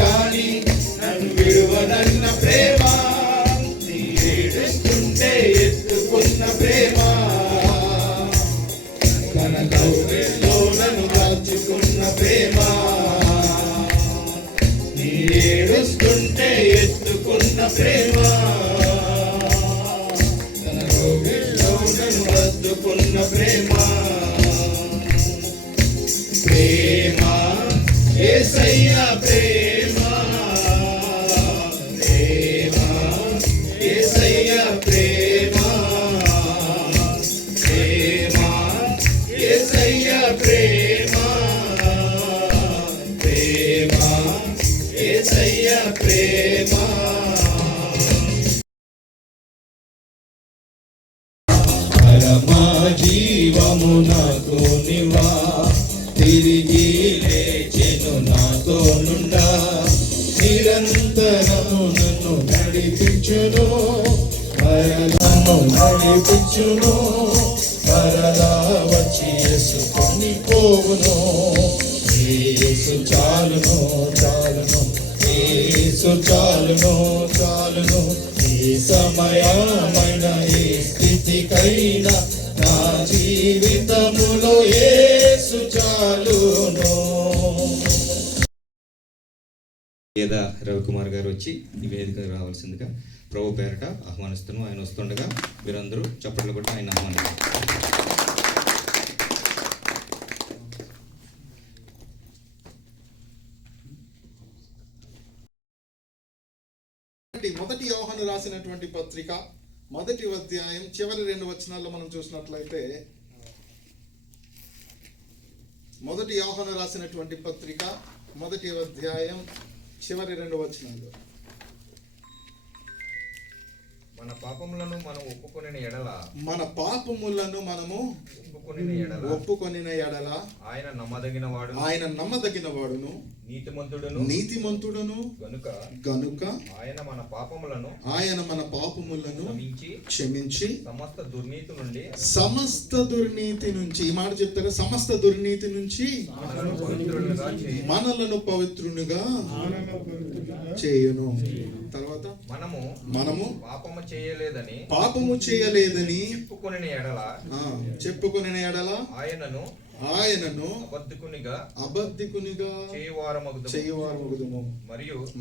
గాని నన్ను విడువదన్న ప్రేమ, నీ ఏడుస్తుంటే ఎత్తుకున్న ప్రేమ, తన కౌగిలిలో నన్ను దాచుకున్న ప్రేమ, నీ ఏడుస్తుంటే ఎత్తుకున్న ప్రేమ, తన కౌగిలిలో నన్ను దాచుకున్న ప్రేమ. ప్రేమ యేసయ్య ప్రేమ, ప్రేమ యేసయ్య ప్రేమ, ప్రేమ యేసయ్య ప్రేమ, ప్రేమ యేసయ్య ప్రేమ. పరమా జీవము నాకు నివా, తిరిగి లేచెను నాతో నుండా, నిరంతరము నన్ను నడిపించును, మరలను నడిపించును, మరలా వచ్చి యేసుకొని పోవును. యేసు చాలును చాలును, యేసు చాలును చాలును, ఏ సమయమైన ఏ స్థితికైనా నా జీవితములో యేసు చాలును. లేదా రవికుమార్ గారు వచ్చి ఈ వేదికకు రావాల్సిందిగా ప్రభు పేరట ఆహ్వానిస్తున్నాం. ఆయన వస్తుండగా మీరందరూ చప్పట్లు కొట్టి ఆయన ఆహ్వానిస్తారు. మొదటి యోహాను రాసినటువంటి పత్రిక 1వ అధ్యాయం చివరి 2 వచనాల్లో మనం చూసినట్లయితే, 1 యోహాను రాసినటువంటి పత్రిక 1వ అధ్యాయం చివరి 2 వచనాలు, మన పాపములను మనం ఒప్పుకొనిన ఎడల, మన పాపములను మనము ఒప్పుకొనిన ఎడల ఆయన నమ్మదగిన వాడు, ఆయన నమ్మదగిన వాడును, నీతిమంతుడును గనుక ఆయన మన పాపములను క్షమించి సమస్త దుర్నీతి నుండి ఈ మాట చెప్తారా, సమస్త దుర్నీతి నుంచి మనలను పవిత్రునిగా చేయును. తర్వాత మనము పాపము చేయలేదని చెప్పుకొనిన ఎడల ఆయనను అబద్ధికునిగా చేయువారమగుదుము,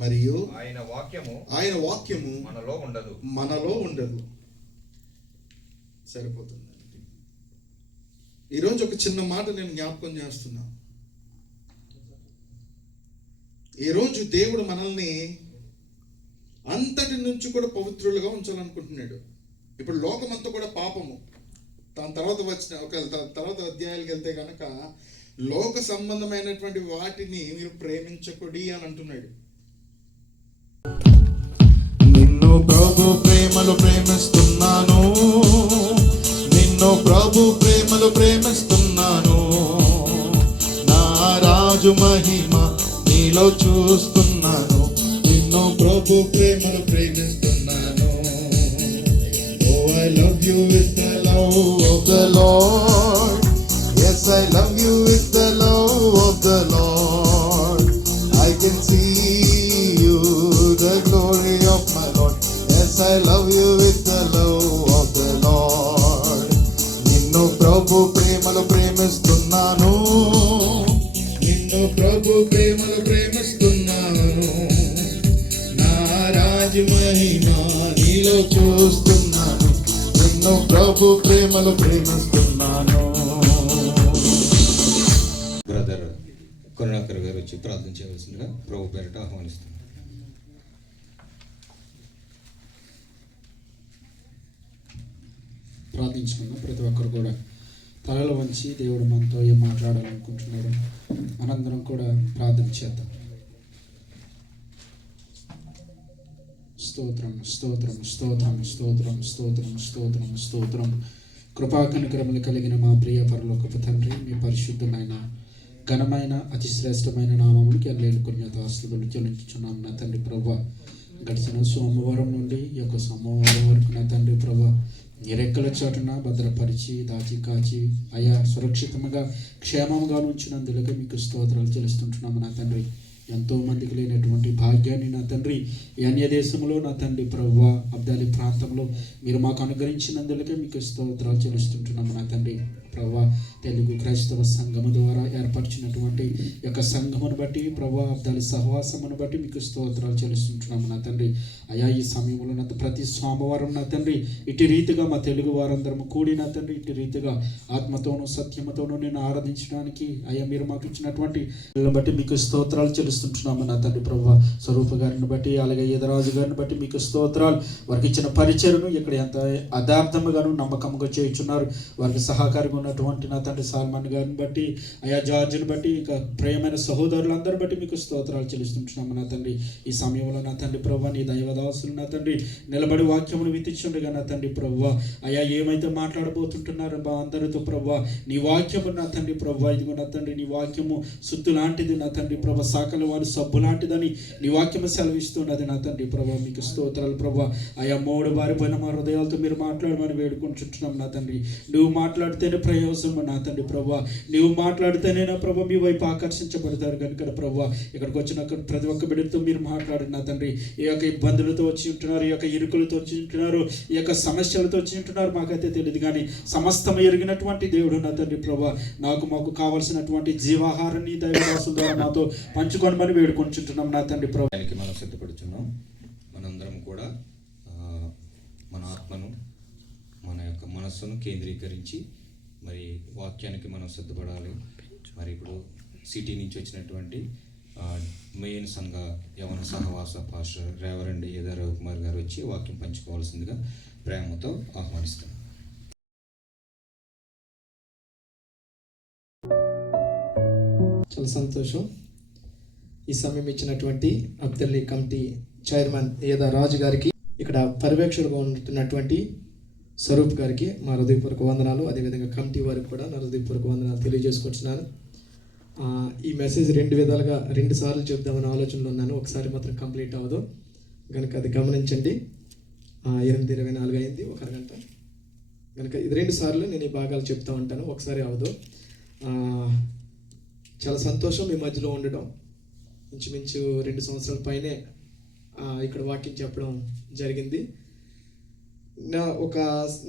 మరియు ఆయన వాక్యము మనలో ఉండదు. సరిపోతుంది. ఈరోజు ఒక చిన్న మాట నేను జ్ఞాపకం చేస్తున్నా. ఈరోజు దేవుడు మనల్ని అంతటి నుంచి కూడా పవిత్రులుగా ఉంచాలనుకుంటున్నాడు. ఇప్పుడు లోకమంతా కూడా పాపము. దాని తర్వాత తర్వాత అధ్యాయాలకు వెళ్తే కనుక లోక సంబంధమైనటువంటి వాటిని మీరు ప్రేమించకుడి అని అంటున్నాడు. నిన్ను ప్రభు ప్రేమలో ప్రేమిస్తున్నాను, నిన్ను ప్రభు ప్రేమలో ప్రేమిస్తున్నాను, నా రాజు మహిమ నీలో చూస్తున్నాను, నిన్ను ప్రభు ప్రేమలో ప్రేమిస్తున్నాను. Oh, I love you with the love of the Lord. Yes, I love you with the love of the Lord. I can see you, the glory of my Lord. Yes, I love you with the love of the Lord. నిన్ను ప్రభు ప్రేమలో ప్రేమిస్తున్నాను, నిన్ను ప్రభు ప్రేమలో ప్రేమిస్తున్నాను, నా రాజు మహిమ నీలో చూస్తున్నాను, నిన్ను ప్రభు ప్రేమలో ప్రేమిస్తున్నాను. బ్రదర్ కరుణాకర్ గారు వచ్చి ప్రార్థన చేయవలసిందిగా ప్రభు పేరిట ఆహ్వానిస్తున్నాను. ప్రార్థించుకున్నాం. ప్రతి ఒక్కరు కూడా తలలు వంచి దేవుడు మనతో ఏం మాట్లాడాలనుకుంటున్నాడు మనందరం కూడా ప్రార్థన చేద్దాం. స్తోత్రం స్తోత్రం స్తోత్రం స్తోత్రం స్తోత్రం స్తోత్రం స్తోత్రం. కృపా కనికరములు కలిగిన మా ప్రియ పరలోకపు తండ్రి, మీ పరిశుద్ధమైన ఘనమైన అతి శ్రేష్టమైన నామమునికి అల్లేలు కృతజ్ఞతాస్తుతులు చెల్లించుచున్నాం నా తండ్రి ప్రభువా. గడిచిన సోమవారం నుండి ఈ యొక్క సోమవారం వరకు నా తండ్రి ప్రభువా, నీ రెక్కల చాటున భద్రపరిచి దాచి కాచి అయా సురక్షితంగా క్షేమంగా ఉంచినందుకు మీకు స్తోత్రాలు చెల్లిస్తుంటున్నాము నా తండ్రి. ఎంతో మందికి లేనటువంటి భాగ్యాన్ని నా తండ్రి ఈ అన్య దేశంలో నా తండ్రి ప్రభువా అబ్దాలి ప్రాంతంలో మీరు మాకు అనుగ్రహించినందులకే మీకు స్తోత్రాలు చెల్లిస్తుంటున్నాము నా తండ్రి ప్రభువా. తెలుగు క్రైస్తవ సంఘము ద్వారా ఏర్పరిచినటువంటి యొక్క సంఘమును బట్టి ప్రభువా అబ్దాలి సహవాసమును బట్టి మీకు స్తోత్రాలు చెల్లిస్తుంటున్నాము నా తండ్రి. అయా ఈ సమయంలో నా ప్రతి సోమవారం నా తండ్రి ఇటు రీతిగా మా తెలుగు వారందరము కూడి నా తండ్రి ఇటు రీతిగా ఆత్మతోనూ సత్యమతోనూ నేను ఆరాధించడానికి అయ్యా మీరు మాకు ఇచ్చినటువంటి బట్టి మీకు స్తోత్రాలు చెల్లిస్తుంటున్నాము నా తండ్రి ప్రభువా. స్వరూప గారిని బట్టి అలాగే ఈదరాజు గారిని బట్టి మీకు స్తోత్రాలు. వారికి ఇచ్చిన పరిచయను ఇక్కడ ఎంత అదార్థముగాను నమ్మకంగా చేయుచున్నారు. వారికి సహకారిగా ఉన్నటువంటి నా తండ్రి సాల్మాన్ గారిని బట్టి అయా జార్జిని బట్టి ఇంకా ప్రియమైన సహోదరులందరూ బట్టి మీకు స్తోత్రాలు చెల్లిస్తుంటున్నాము నా తండ్రి. ఈ సమయంలో నా తండ్రి ప్రభువా నీ దైవదాసులు నా తండ్రి నిలబడి వాక్యమును విత్తించుండగా నా తండ్రి ప్రభువా అయా ఏమైతే మాట్లాడబోతుంటున్నారో మా అందరితో ప్రభువా నీ వాక్యము నా తండ్రి ప్రభువా ఇదిగో నా తండ్రి నీ వాక్యము సుత్తు లాంటిది నా తండ్రి ప్రభా సాకల వారు సబ్బు లాంటిదని నీ వాక్యము సెలవిస్తున్నది నా తండ్రి ప్రభా మీకు స్తోత్రాలు ప్రభా. అయా మోడు బారిపోయిన మా హృదయాలతో మీరు మాట్లాడమని వేడుకుంటున్నాం నా తండ్రి. నువ్వు మాట్లాడితేనే ప్రయోజనం నా తండ్రి ప్రభా. నువ్వు మాట్లాడితేనే నా ప్రభా మీ వైపు ఆకర్షించబడతారు కనుక ప్రభా ఇక్కడికి వచ్చిన ప్రతి ఒక్క బిడ్డతో మీరు మాట్లాడు నా తండ్రి. ఈ యొక్క ఇబ్బందులతో వచ్చి ఉంటున్నారు, ఈ యొక్క ఇరుకులతో వచ్చి ఉంటున్నారు, ఈ యొక్క సమస్యలతో వచ్చి ఉంటున్నారు మాకైతే తెలియదు కానీ సమస్తం ఎరిగినటువంటి దేవుడు నా తండ్రి ప్రభా మాకు కావాల్సినటువంటి జీవాహారాన్ని దైవదాసుల ద్వారా మాతో పంచుకోనమని వేడుకొంచుంటున్నాం నా తండ్రి ప్రభా. మనం సిద్ధపడుచున్నాం. మనందరం కూడా మన ఆత్మను మన యొక్క మనస్సును కేంద్రీకరించి మరి వాక్యానికి మనం సిద్ధపడాలి. మరి ఇప్పుడు సిటీ నుంచి వచ్చినటువంటి మెయిన్ సంఘ యవన సహవాస పాస్టర్ రేవరెండ్ ఏదా రవికుమార్ గారు వచ్చి వాక్యం పంచుకోవాల్సిందిగా ప్రేమతో ఆహ్వానిస్తాం. చాలా సంతోషం. ఈ సమయం ఇచ్చినటువంటి అబ్దల్లీ కమిటీ చైర్మన్ ఏదా రాజు గారికి, ఇక్కడ పర్యవేక్షకుడుగా ఉంటున్నటువంటి స్వరూప్ గారికి మా హృదయపూర్వక వందనాలు, అదేవిధంగా కమిటీ వారికి కూడా నా హృదయపూర్వక వందనాలు తెలియజేసుకుంటున్నాను. ఈ మెసేజ్ 2 విధాలుగా 2 సార్లు చెప్దామని ఆలోచనలో ఉన్నాను. ఒకసారి మాత్రం కంప్లీట్ అవ్వదు కనుక అది గమనించండి. 8:24 అయింది, 1 అరగంట కనుక ఇది 2 సార్లు నేను ఈ భాగాలు చెప్తా ఉంటాను, ఒకసారి అవ్వదు. చాలా సంతోషం మీ మధ్యలో ఉండడం. ఇంచుమించు 2 సంవత్సరాల పైనే ఇక్కడ వాక్యం చెప్పడం జరిగింది.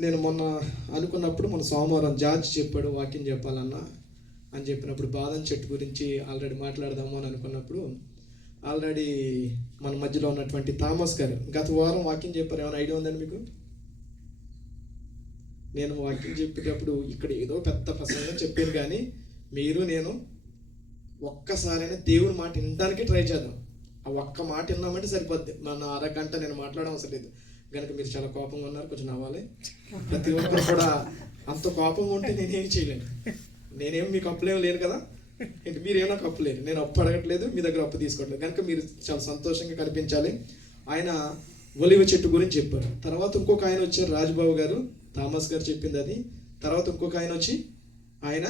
నేను మొన్న అనుకున్నప్పుడు మన సోమవారం జార్జ్ చెప్పాడు వాక్యం చెప్పాలన్నా అని చెప్పినప్పుడు బాదం చెట్టు గురించి ఆల్రెడీ మాట్లాడదాము అని అనుకున్నప్పుడు ఆల్రెడీ మన మధ్యలో ఉన్నటువంటి థామస్ గారు గత వారం వాక్యం చెప్పారు. ఏమైనా ఐడియా ఉందండి మీకు? నేను వాక్యం చెప్పేటప్పుడు ఇక్కడ ఏదో పెద్ద ప్రసంగం చెప్పాను కానీ మీరు నేను ఒక్కసారైనా దేవుని మాట వినడానికి ట్రై చేద్దాం. ఆ ఒక్క మాట విన్నామంటే సరిపోద్ది. మన అరగంట నేను మాట్లాడడం అవసరం లేదు కనుక మీరు చాలా కోపంగా ఉన్నారు, కొంచెం నవ్వాలి. ప్రతి ఒక్కరు కూడా అంత కోపంగా ఉంటే నేనేం చేయలేను. నేనేం మీకు అప్పులేం లేను కదా, ఏంటి మీరేమో నాకు అప్పు లేరు, నేను అప్పు అడగట్లేదు, మీ దగ్గర అప్పు తీసుకోవట్లేదు కనుక మీరు చాలా సంతోషంగా కనిపించాలి. ఆయన ఒలివ చెట్టు గురించి చెప్పారు. తర్వాత ఇంకొక ఆయన వచ్చారు, రాజుబాబు గారు, థామస్ గారు చెప్పింది అది. తర్వాత ఇంకొక ఆయన వచ్చి ఆయన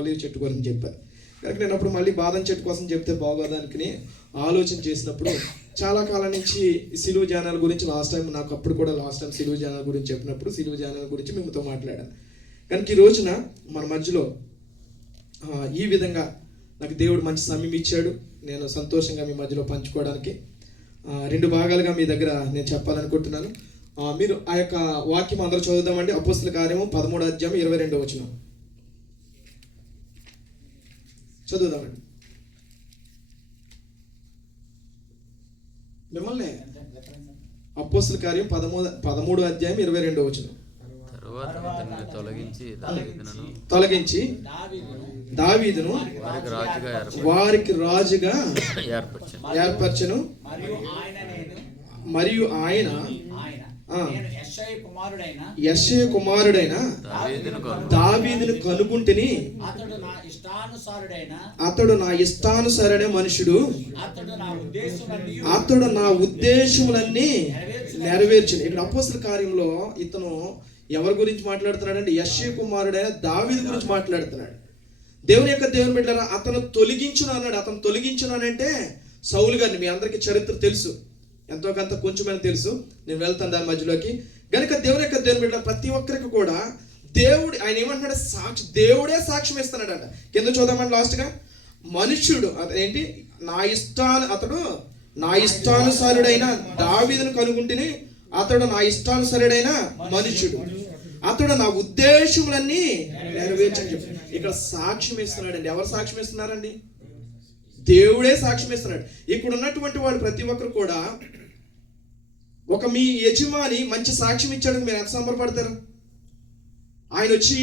ఒలివ చెట్టు గురించి చెప్పారు కనుక నేను అప్పుడు మళ్ళీ బాదం చెట్టు కోసం చెప్తే బాగోదానికి ఆలోచన చేసినప్పుడు చాలా కాలం నుంచి సిలువ ధ్యానాల గురించి లాస్ట్ టైం సిలువ ధ్యానాల గురించి చెప్పినప్పుడు సిలువ ధ్యానాల గురించి మీతో మాట్లాడాను కనుక ఈ రోజున మన మధ్యలో ఈ విధంగా నాకు దేవుడు మంచి సమయం ఇచ్చాడు. నేను సంతోషంగా మీ మధ్యలో పంచుకోవడానికి 2 భాగాలుగా మీ దగ్గర నేను చెప్పాలనుకుంటున్నాను. మీరు ఆ యొక్క వాక్యం అందరూ చదువుదామండి. అపోస్తల కార్యము 13వ అధ్యాయం 22వ వచనం చదువుదామండి. మిమ్మల్ని అపోస్తల కార్యం 13వ అధ్యాయం 22వ వచనం. తొలగించి దావీదును వారికి రాజుగా ఏర్పరచెను మరియు ఆయన యెషయా కుమారుడైన దావీదును కనుగొంటిని, అతడు నా ఇష్టానుసారుడైన మనుషుడు, అతడు నా ఉద్దేశములన్నీ నెరవేర్చును. ఇక్కడ అపోస్తల కార్యంలో ఇతను ఎవరి గురించి మాట్లాడుతున్నాడంటే యెషయా కుమారుడైన దావీదు గురించి మాట్లాడుతున్నాడు. దేవుని బిడ్డలారా, అతను తొలగించును అన్నాడు. అతను తొలగించున్నానంటే సౌలు గారిని, మీ అందరికీ చరిత్ర తెలుసు, ఎంతో కొంత కొంచెమైనా తెలుసు, నేను వెళ్తాను దాని మధ్యలోకి. కనుక దేవుని బిడ్డ ప్రతి ఒక్కరికి కూడా దేవుడు ఆయన ఏమంటున్నాడు, దేవుడే సాక్ష్యం ఇస్తున్నాడంట. కింద చూద్దామంటే లాస్ట్గా మనుష్యుడు అదేంటి అతడు నా ఇష్టానుసారుడైన దావీదును కనుగొంటిని, అతడు నా ఇష్టానుసారుడైన మనుషుడు, అతడు నా ఉద్దేశములన్నీ నెరవేర్చని చెప్పి ఇక్కడ సాక్ష్యం ఇస్తున్నాడండి. ఎవరు సాక్ష్యం ఇస్తున్నారండి? దేవుడే సాక్ష్యం ఇస్తున్నాడు. ఇక్కడ ఉన్నటువంటి వాళ్ళు ప్రతి ఒక్కరు కూడా ఒక మీ యజమాని మంచి సాక్ష్యం ఇచ్చాడు, మీరు ఎంత సంబరపడతారు? ఆయన వచ్చి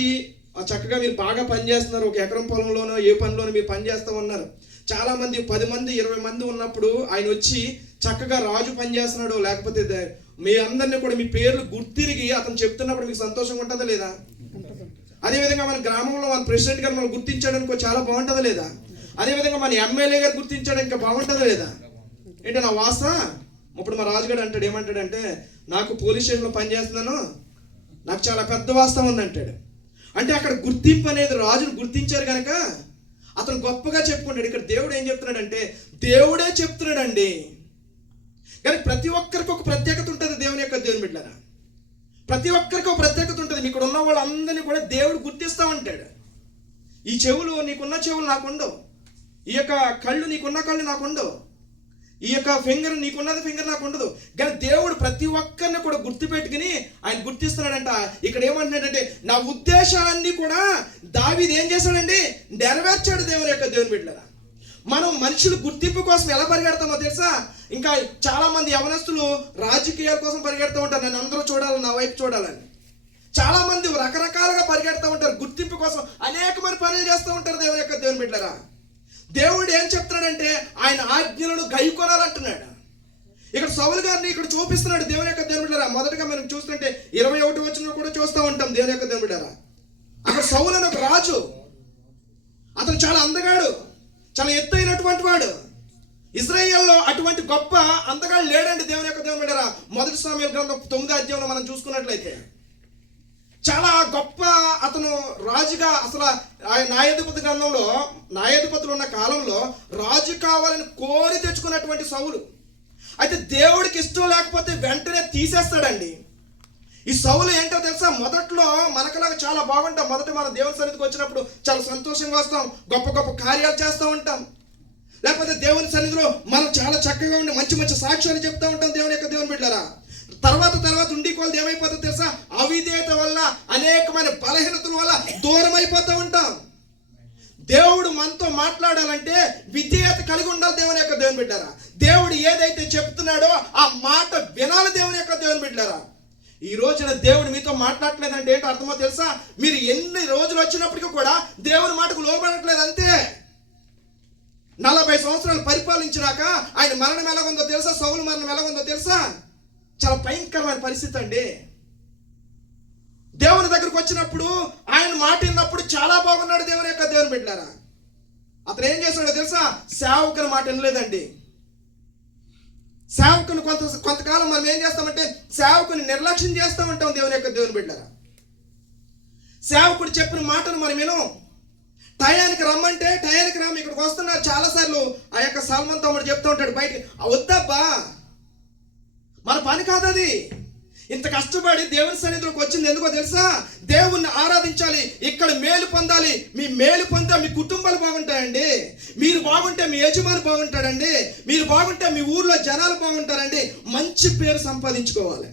చక్కగా మీరు బాగా పని చేస్తున్నారు, ఒక ఎకరం పొలంలోనో ఏ పనిలోనో మీరు పని చేస్తామన్నారు. చాలా మంది 10 మంది 20 మంది ఉన్నప్పుడు ఆయన వచ్చి చక్కగా రాజు పని చేస్తున్నాడు, లేకపోతే మీ అందరినీ కూడా మీ పేర్లు గుర్తిరిగి అతను చెప్తున్నప్పుడు మీకు సంతోషంగా ఉంటుందా లేదా? అదేవిధంగా మన గ్రామంలో మన ప్రెసిడెంట్ గారు మనం గుర్తించాడు అనుకో, చాలా బాగుంటుందా లేదా? అదేవిధంగా మన ఎమ్మెల్యే గారు గుర్తించాడు, ఇంకా బాగుంటుందా లేదా? ఏంటో నా వాస. ఇప్పుడు మా రాజుగారు అంటాడు, ఏమంటాడంటే, నాకు పోలీస్ స్టేషన్లో పని చేస్తున్నాను, నాకు చాలా పెద్ద వాస్తవం ఉంది అంటాడు. అంటే అక్కడ గుర్తింపు అనేది రాజును గుర్తించారు కనుక అతను గొప్పగా చెప్పుకుంటాడు. ఇక్కడ దేవుడు ఏం చెప్తున్నాడంటే, దేవుడే చెప్తున్నాడండి. కానీ ప్రతి ఒక్కరికి ఒక ప్రత్యేకత ఉంటుంది. దేవుని బిడ్డలారా, ప్రతి ఒక్కరికి ఒక ప్రత్యేకత ఉంటుంది. ఇక్కడ ఉన్న వాళ్ళందరినీ కూడా దేవుడు గుర్తిస్తూ ఉంటాడు. ఈ చెవులు నీకున్న చెవులు నాకుండవు, ఈ యొక్క కళ్ళు నీకున్న కళ్ళు నాకుండవు, ఈ యొక్క ఫింగర్ నీకున్నది ఫింగర్ నాకు ఉండదు. కానీ దేవుడు ప్రతి ఒక్కరిని కూడా గుర్తుపెట్టుకుని ఆయన గుర్తిస్తున్నాడంట. ఇక్కడ ఏమంటున్నాడంటే, నా ఉద్దేశాలన్నీ కూడా దావీదు ఏం చేశాడండి? నెరవేర్చాడు. దేవుని బిడ్డలారా, మనం మనుషులు గుర్తింపు కోసం ఎలా పరిగెడతామో తెలుసా? ఇంకా చాలా మంది యవనస్తులు రాజకీయాల కోసం పరిగెడుతూ ఉంటారు, నన్ను అందరూ చూడాలి, నా వైపు చూడాలని. చాలా మంది రకరకాలుగా పరిగెడుతూ ఉంటారు, గుర్తింపు కోసం అనేకమైన పనులు చేస్తూ ఉంటారు. దేవుని బిడ్డలారా, దేవుడు ఏం చెప్తున్నాడంటే, ఆయన ఆజ్ఞలను గైకొనాలంటున్నాడు. ఇక్కడ సౌలు గారిని ఇక్కడ చూపిస్తున్నాడు. దేవుని బిడ్డలారా, మొదటగా మనం చూస్తుంటే 21వ వచనంలో కూడా చూస్తూ ఉంటాం. దేవుని బిడ్డలారా, అక్కడ సౌలు అని ఒక రాజు, అతను చాలా అందగాడు, చాలా ఎత్తైనటువంటి వాడు. ఇశ్రాయేలులో అటువంటి గొప్ప అందగాడు లేడండి. దేవుని బిడ్డలారా, మొదటి సమూయేలు గ్రంథం 9వ అధ్యాయంలో మనం చూసుకున్నట్లయితే చాలా గొప్ప అతను రాజుగా, అసలు న్యాయాధిపతి గ్రంథంలో న్యాయాధిపతులు ఉన్న కాలంలో రాజు కావాలని కోరి తెచ్చుకున్నటువంటి సౌలు. అయితే దేవుడికి ఇష్టం లేకపోతే వెంటనే తీసేస్తాడండి. ఈ సౌలు ఏంటో తెలుసా? మొదట్లో మనకలాగా చాలా బాగుంటాం. మొదట మన దేవుని సన్నిధికి వచ్చినప్పుడు చాలా సంతోషంగా వస్తాం, గొప్ప గొప్ప కార్యాలు చేస్తూ ఉంటాం. లేకపోతే దేవుని సన్నిధిలో మనం చాలా చక్కగా ఉండి మంచి మంచి సాక్ష్యాలు చెప్తూ ఉంటాం. దేవుని బిడ్డలారా, తర్వాత ఉండి కొలది ఏమైపోతుందో తెలుసా? అవిధేయత వల్ల, అనేకమైన బలహీనతల వల్ల దూరం అయిపోతూ ఉంటాం. దేవుడు మనతో మాట్లాడాలంటే విధేయత కలిగి ఉండాలి. దేవుని బిడ్డలారా, దేవుడు ఏదైతే చెప్తున్నాడో ఆ మాట వినాలి. దేవుని బిడ్డలారా, ఈ రోజున దేవుడు మీతో మాట్లాడట్లేదంటే ఏంటో అర్థమో తెలుసా? మీరు ఎన్ని రోజులు వచ్చినప్పటికీ కూడా దేవుని మాటకు లోబడట్లేదు, అంతే. 40 సంవత్సరాలు పరిపాలించినాక ఆయన మరణం ఎలాగుందో తెలుసా? సౌలు మరణం ఎలాగుందో తెలుసా? చాలా భయంకరమైన పరిస్థితి అండి. దేవుని దగ్గరకు వచ్చినప్పుడు ఆయన మాట విన్నప్పుడు చాలా బాగున్నాడు. దేవుని బిడ్డలారా, అతను ఏం చేశాడో తెలుసా? సేవకుని మాట వినలేదండి. సేవకుని కొంతకాలం మనం ఏం చేస్తామంటే సేవకుని నిర్లక్ష్యం చేస్తూ ఉంటాం. దేవుని బిడ్డలారా, సేవకుడు చెప్పిన మాటను మనం వినం. టయానికి రమ్మంటే టయానికి రాము. ఇక్కడికి వస్తున్నారు చాలాసార్లు. ఆ యొక్క సల్మాన్ తమ్ముడు చెప్తూ ఉంటాడు బయటికి, వద్దబ్బా, మన పని కాదు అది. ఇంత కష్టపడి దేవుని సన్నిధిలోకి వచ్చింది ఎందుకో తెలుసా? దేవుణ్ణి ఆరాధించాలి, ఇక్కడ మేలు పొందాలి. మీ మేలు పొందే మీ కుటుంబాలు బాగుంటాయండి, మీరు బాగుంటే మీ యజమాని బాగుంటాడండి, మీరు బాగుంటే మీ ఊర్లో జనాలు బాగుంటారండి, మంచి పేరు సంపాదించుకోవాలి.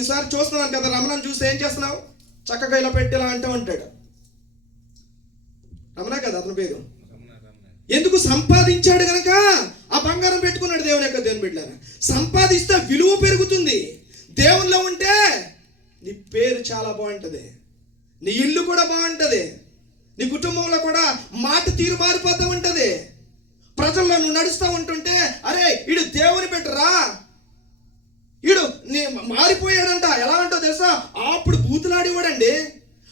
ఈసారి చూస్తున్నాను కదా, రమణను చూస్తే ఏం చేస్తున్నావు? చక్కగా ఇలా పెట్టేలా అంటూ ఉంటాడు. రమణ కదా అతని పేరు. ఎందుకు? సంపాదించాడు కనుక ఆ బంగారం పెట్టుకున్నాడు. దేవుని బిడ్డలారా, సంపాదిస్తే విలువ పెరుగుతుంది. దేవునిలో ఉంటే నీ పేరు చాలా బాగుంటుంది, నీ ఇల్లు కూడా బాగుంటుంది, నీ కుటుంబంలో కూడా మాట తీరు మారిపోతూ ఉంటుంది. ప్రజల్లో నువ్వు నడుస్తూ ఉంటుంటే, అరే వీడు దేవుని బిడ్డరా, వీడు మారిపోయాడంట. ఎలా అంటో తెలుసా? అప్పుడు బూతులాడేవాడండి,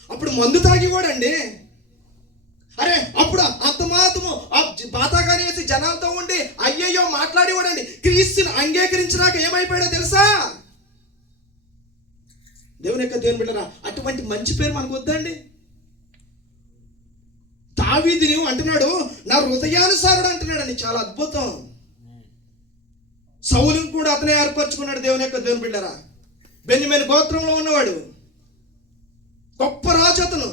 అప్పుడు మందు తాగేవాడండి, అరే అప్పుడు అంత మాత్రము బాతాగాని వేసి జనాలతో ఉండి అయ్యయ్యో మాట్లాడేవాడండి. క్రీస్తుని అంగీకరించినాక ఏమైపోయాడో తెలుసా? దేవుని బిడ్డరా, అటువంటి మంచి పేరు మనకు వద్దండి. దావీదుని అంటున్నాడు నా హృదయానుసారుడు అంటున్నాడండి. చాలా అద్భుతం. సౌలుని కూడా అతనే ఏర్పరచుకున్నాడు. దేవుని బిడ్డరా, బెన్యమీను గోత్రంలో ఉన్నవాడు, గొప్ప రాజు అతను.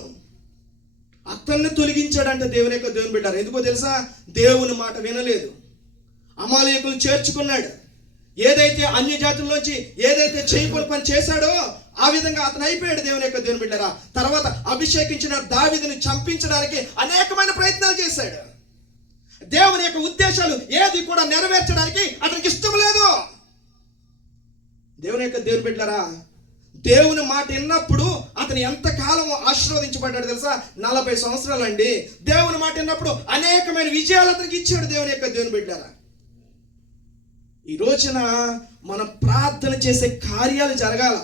అతన్ని తొలగించాడంటే దేవుని బిడ్డారు. ఎందుకో తెలుసా? దేవుని మాట వినలేదు, అమాలేకులు చేర్చుకున్నాడు. ఏదైతే అన్య జాతుల్లోంచి ఏదైతే చేయకూడని పని చేశాడో ఆ విధంగా అతను అయిపోయాడు దేవుని బిడ్డరా. తర్వాత అభిషేకించిన దావీదుని చంపించడానికి అనేకమైన ప్రయత్నాలు చేశాడు. దేవుని యొక్క ఉద్దేశాలు ఏది కూడా నెరవేర్చడానికి అతనికి ఇష్టం లేదు. దేవుని బిడ్డరా, దేవుని మాట విన్నప్పుడు అతను ఎంతకాలం ఆశీర్వదించబడ్డాడు తెలుసా? 40 సంవత్సరాలు అండి. దేవుని మాట విన్నప్పుడు అనేకమైన విజయాలు అతనికి ఇచ్చాడు దేవుని బిడ్డరా. ఈ రోజున మనం ప్రార్థన చేసే కార్యాలు జరగాల.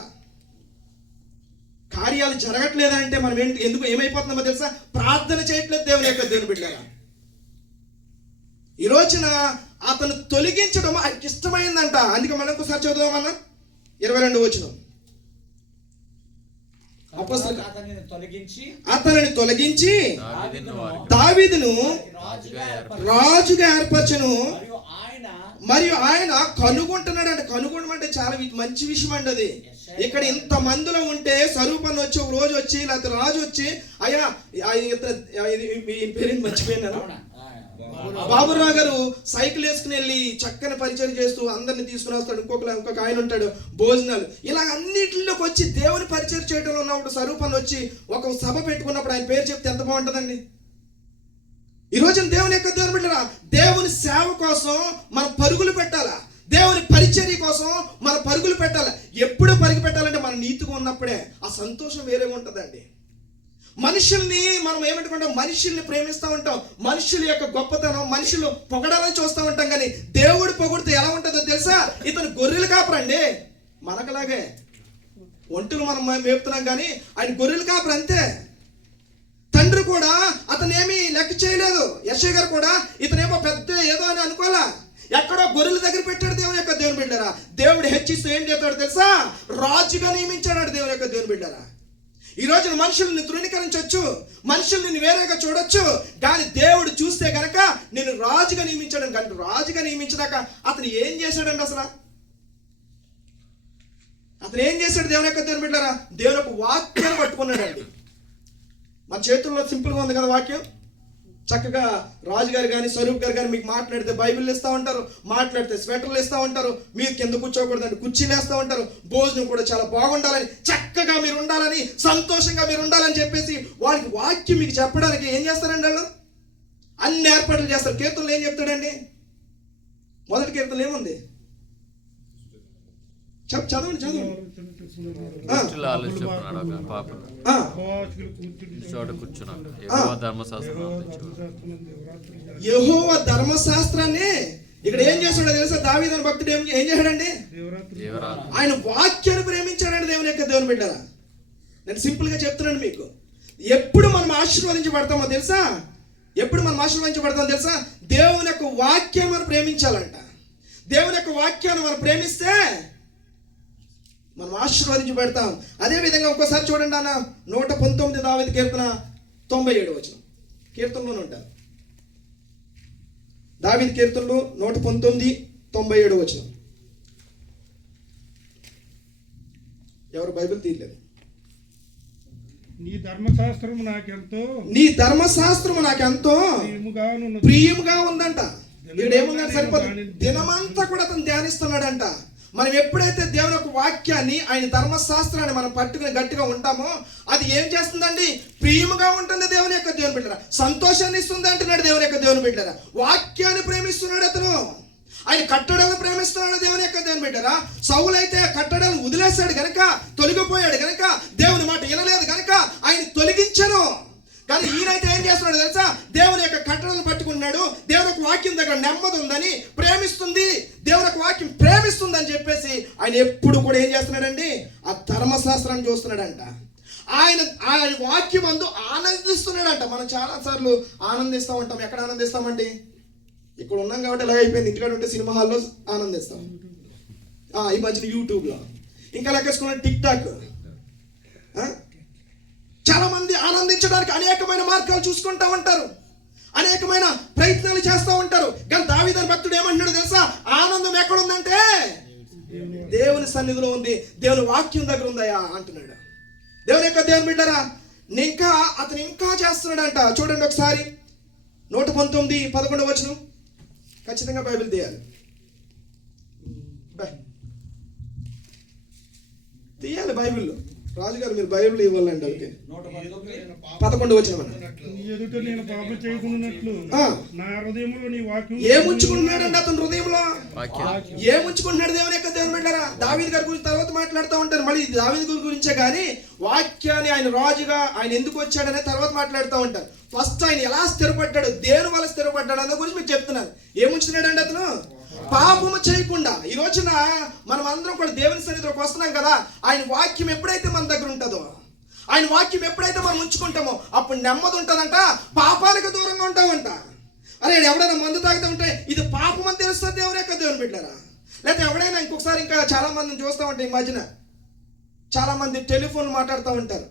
కార్యాలు జరగట్లేదంటే మనం ఎందుకు ఏమైపోతున్నామో తెలుసా? ప్రార్థన చేయట్లేదు దేవుని బిడ్డరా. ఈ రోజున అతను తొలగించడం ఆయనకి ఇష్టమైందంట. అందుకే మనం ఒకసారి చదువుదామన్నా 22 వచనం. అతనిని తొలగించి దావీదును రాజుగా ఏర్పరచును. మరియు ఆయన కనుగొంటున్నాడు అంట. కనుగొనమంటే చాలా మంచి విషయం అండి అది. ఇక్కడ ఇంత మందిలో ఉంటే స్వరూపాన్ని వచ్చి ఒక రోజు వచ్చి లేకపోతే రాజు వచ్చి అయ్యా పేరు మర్చిపోయినాను, బాబురావు గారు సైకిల్ వేసుకుని వెళ్ళి చక్కని పరిచయం చేస్తూ అందరిని తీసుకుని వస్తాడు. ఇంకొక ఆయన ఉంటాడు భోజనాలు. ఇలా అన్నిటిలోకి వచ్చి దేవుని పరిచయం చేయడంలో ఉన్నప్పుడు స్వరూపాన్ని వచ్చి ఒక సభ పెట్టుకున్నప్పుడు ఆయన పేరు చెప్తే ఎంత బాగుంటుందండి. ఈ రోజున దేవుని బిడ్డరా, దేవుని సేవ కోసం మనం పరుగులు పెట్టాలా? దేవుని పరిచర్య కోసం మనం పరుగులు పెట్టాలి. ఎప్పుడు పరుగు పెట్టాలంటే మన నీతిగా ఉన్నప్పుడే. ఆ సంతోషం వేరేగా ఉంటుందండి. మనుషుల్ని మనం ఏమంటుకుంటాం? మనుషుల్ని ప్రేమిస్తూ ఉంటాం, మనుషుల యొక్క గొప్పతనం మనుషులు పొగడాలని చూస్తూ ఉంటాం. కానీ దేవుడు పొగిడితే ఎలా ఉంటుందో తెలుసా? ఇతను గొర్రెలు కాపరండి, మనకలాగే ఒంటులు మనం మేపుతున్నాం కానీ ఆయన గొర్రెలు కాపరు అంతే. తండ్రి కూడా అతను ఏమీ లెక్క చేయలేదు. యెషయా గారు కూడా ఇతనేమో పెద్ద ఏదో అని అనుకోవాలా, ఎక్కడో గొర్రెల దగ్గర పెట్టాడు దేవుని బిడ్డరా. దేవుడు హెచ్చిస్తూ ఏం చేస్తాడు తెలుసా? రాజుగా నియమించాడు దేవుని బిడ్డరా. ఈ రోజున మనుషుల్ని తృణీకరించవచ్చు, మనుషుల్ని వేరేగా చూడొచ్చు, కానీ దేవుడు చూస్తే గనక నేను రాజుగా నియమించాడు. కానీ రాజుగా నియమించినాక అతను ఏం చేశాడండి? అతను ఏం చేశాడు దేవుని బిడ్డరా? దేవుని యొక్క వాక్యాన్ని పట్టుకున్నాడండి. మన చేతుల్లో సింపుల్గా ఉంది కదా వాక్యం. చక్కగా రాజుగారు కానీ స్వరూప్ గారు కానీ మీకు మాట్లాడితే బైబిల్ ఇస్తూ ఉంటారు, మాట్లాడితే స్వెటర్లు ఇస్తూ ఉంటారు, మీరు కింద కూర్చోకూడదని కుర్చీలు వేస్తూ ఉంటారు, భోజనం కూడా చాలా బాగుండాలని, చక్కగా మీరు ఉండాలని, సంతోషంగా మీరు ఉండాలని చెప్పేసి వాళ్ళకి వాక్యం మీకు చెప్పడానికి ఏం చేస్తారండి? వాళ్ళు అన్ని ఏర్పాట్లు చేస్తారు. కీర్తనలు ఏం చెప్తాడండి? మొదటి కీర్తనలు ఏముంది? చదవండి. యెహోవా ధర్మశాస్త్రాన్ని ఇక్కడ ఏం చేశాడో తెలుసా? దావీదు భక్తుడు ఏం చేశాడండి? ఆయన వాక్యాన్ని ప్రేమించాడండి దేవుని బిడ్డరా. నేను సింపుల్ గా చెప్తున్నాను మీకు. ఎప్పుడు మనం ఆశీర్వదించబడతామో తెలుసా? దేవుని యొక్క వాక్యాన్ని మనం ప్రేమించాలంట. దేవుని యొక్క వాక్యాన్ని మనం ప్రేమిస్తే మనం ఆశీర్వదించబడతాం. అదే విధంగా ఒక్కసారి చూడండి అన్న 119 దావీదు కీర్తన 97 వచనం. కీర్తనలోనే ఉంటారు. దావీదు కీర్తనలో 119:97 వచనం. ఎవరు బైబిల్ తీయలేదు? నీ ధర్మశాస్త్రము నాకెంతో ప్రియముగా ఉందంట. ఇక్కడ ఏముందంటే సరిపోదు, దినమంతా కూడా అతను ధ్యానిస్తున్నాడంట. మనం ఎప్పుడైతే దేవుని యొక్క వాక్యాన్ని, ఆయన ధర్మశాస్త్రాన్ని మనం పట్టుకుని గట్టిగా ఉంటామో అది ఏం చేస్తుందండి? ప్రియముగా ఉంటుంది దేవుని బిడ్డరా. సంతోషాన్ని ఇస్తుంది అంటున్నాడు దేవుని బిడ్డరా. వాక్యాన్ని ప్రేమిస్తున్నాడు అతను. ఆయన కట్టడాలను ప్రేమిస్తున్నాడు దేవుని బిడ్డరా. సౌలు అయితే కట్టడాలను వదిలేశాడు గనక, తొలగిపోయాడు గనక, దేవుని మాట వినలేదు గనక ఆయన తొలగించను. కానీ ఈయనైతే ఏం చేస్తున్నాడు తెలుసా? దేవుని యొక్క కట్టడలను పట్టుకున్నాడు. దేవుని యొక్క వాక్యం దగ్గర నెమ్మది ఉందని, ప్రేమిస్తుంది, దేవుని యొక్క వాక్యం ప్రేమిస్తుంది అని చెప్పేసి ఆయన ఎప్పుడు కూడా ఏం చేస్తున్నాడండి? ఆ ధర్మశాస్త్రాన్ని చూస్తున్నాడంట. ఆయన వాక్యం అందు ఆనందిస్తున్నాడంట. మనం చాలా సార్లు ఆనందిస్తూ ఉంటాం. ఎక్కడ ఆనందిస్తామండి? ఇక్కడ ఉన్నాం కాబట్టి ఎలా అయిపోయింది. ఇంటికాడ ఉంటే సినిమా హాల్లో ఆనందిస్తాం, ఈ మధ్యన యూట్యూబ్లో, ఇంకా లెక్కేసుకున్న టిక్ టాక్. చాలా మంది ఆనందించడానికి అనేకమైన మార్గాలు చూసుకుంటూ ఉంటారు, అనేకమైన ప్రయత్నాలు చేస్తూ ఉంటారు. కానీ దావీదు భక్తుడు ఏమంటున్నాడు తెలుసా? ఆనందం ఎక్కడుందంటే దేవుని సన్నిధిలో ఉంది, దేవుని వాక్యం దగ్గర ఉందయా అంటున్నాడు. దేవుని బిడ్డరా, అతను ఇంకా చేస్తున్నాడంట. చూడండి ఒకసారి 119:11 ఖచ్చితంగా బైబిల్ తీయాలి. తీయాలి బైబిల్లో. రాజుగారు మీరు బైబిల్ ఇవ్వాలండి. అందుకే 11 నీ ఎదుట నేను పాపం చేయకున్నట్లు నా హృదయంలో నీ వాక్యం. ఏముంచుకుంటున్నాడండి అతను హృదయంలో? ఏముంచుకుంటున్నాడు? దేవుని బిడ్డలారా, దావీదు గారి గురించి తర్వాత మాట్లాడుతూ ఉంటారు. మళ్ళీ దావీదు గురించే కానీ వాక్యాన్ని ఆయన రాజుగా ఆయన ఎందుకు వచ్చాడనే తర్వాత మాట్లాడుతూ ఉంటారు. ఫస్ట్ ఆయన ఎలా స్థిరపడ్డాడు, దేని వల్ల స్థిరపడ్డాడు అన్న గురించి మీకు చెప్తున్నాను. ఏముంచుతున్నాడండి అతను? పాపము చేయకుండా. ఈ రోజున మనం అందరం కూడా దేవుని సన్నిధిలోకి వస్తున్నాం కదా, ఆయన వాక్యం ఎప్పుడైతే మన దగ్గర ఉంటుందో, ఆయన వాక్యం ఎప్పుడైతే మనం ఉంచుకుంటామో అప్పుడు నెమ్మది ఉంటుందంట, పాపానికి దూరంగా ఉంటామంట. అరే ఎవడైనా మందు తాగుతూ ఉంటే ఇది పాపం అని తెలుస్తుంది దేవుని బిడ్డలారా. లేకపోతే ఎవడైనా ఇంకొకసారి ఇంకా చాలా మందిని చూస్తూ ఉంటాయి. ఈ మధ్యన చాలా మంది టెలిఫోన్ మాట్లాడుతూ ఉంటారు,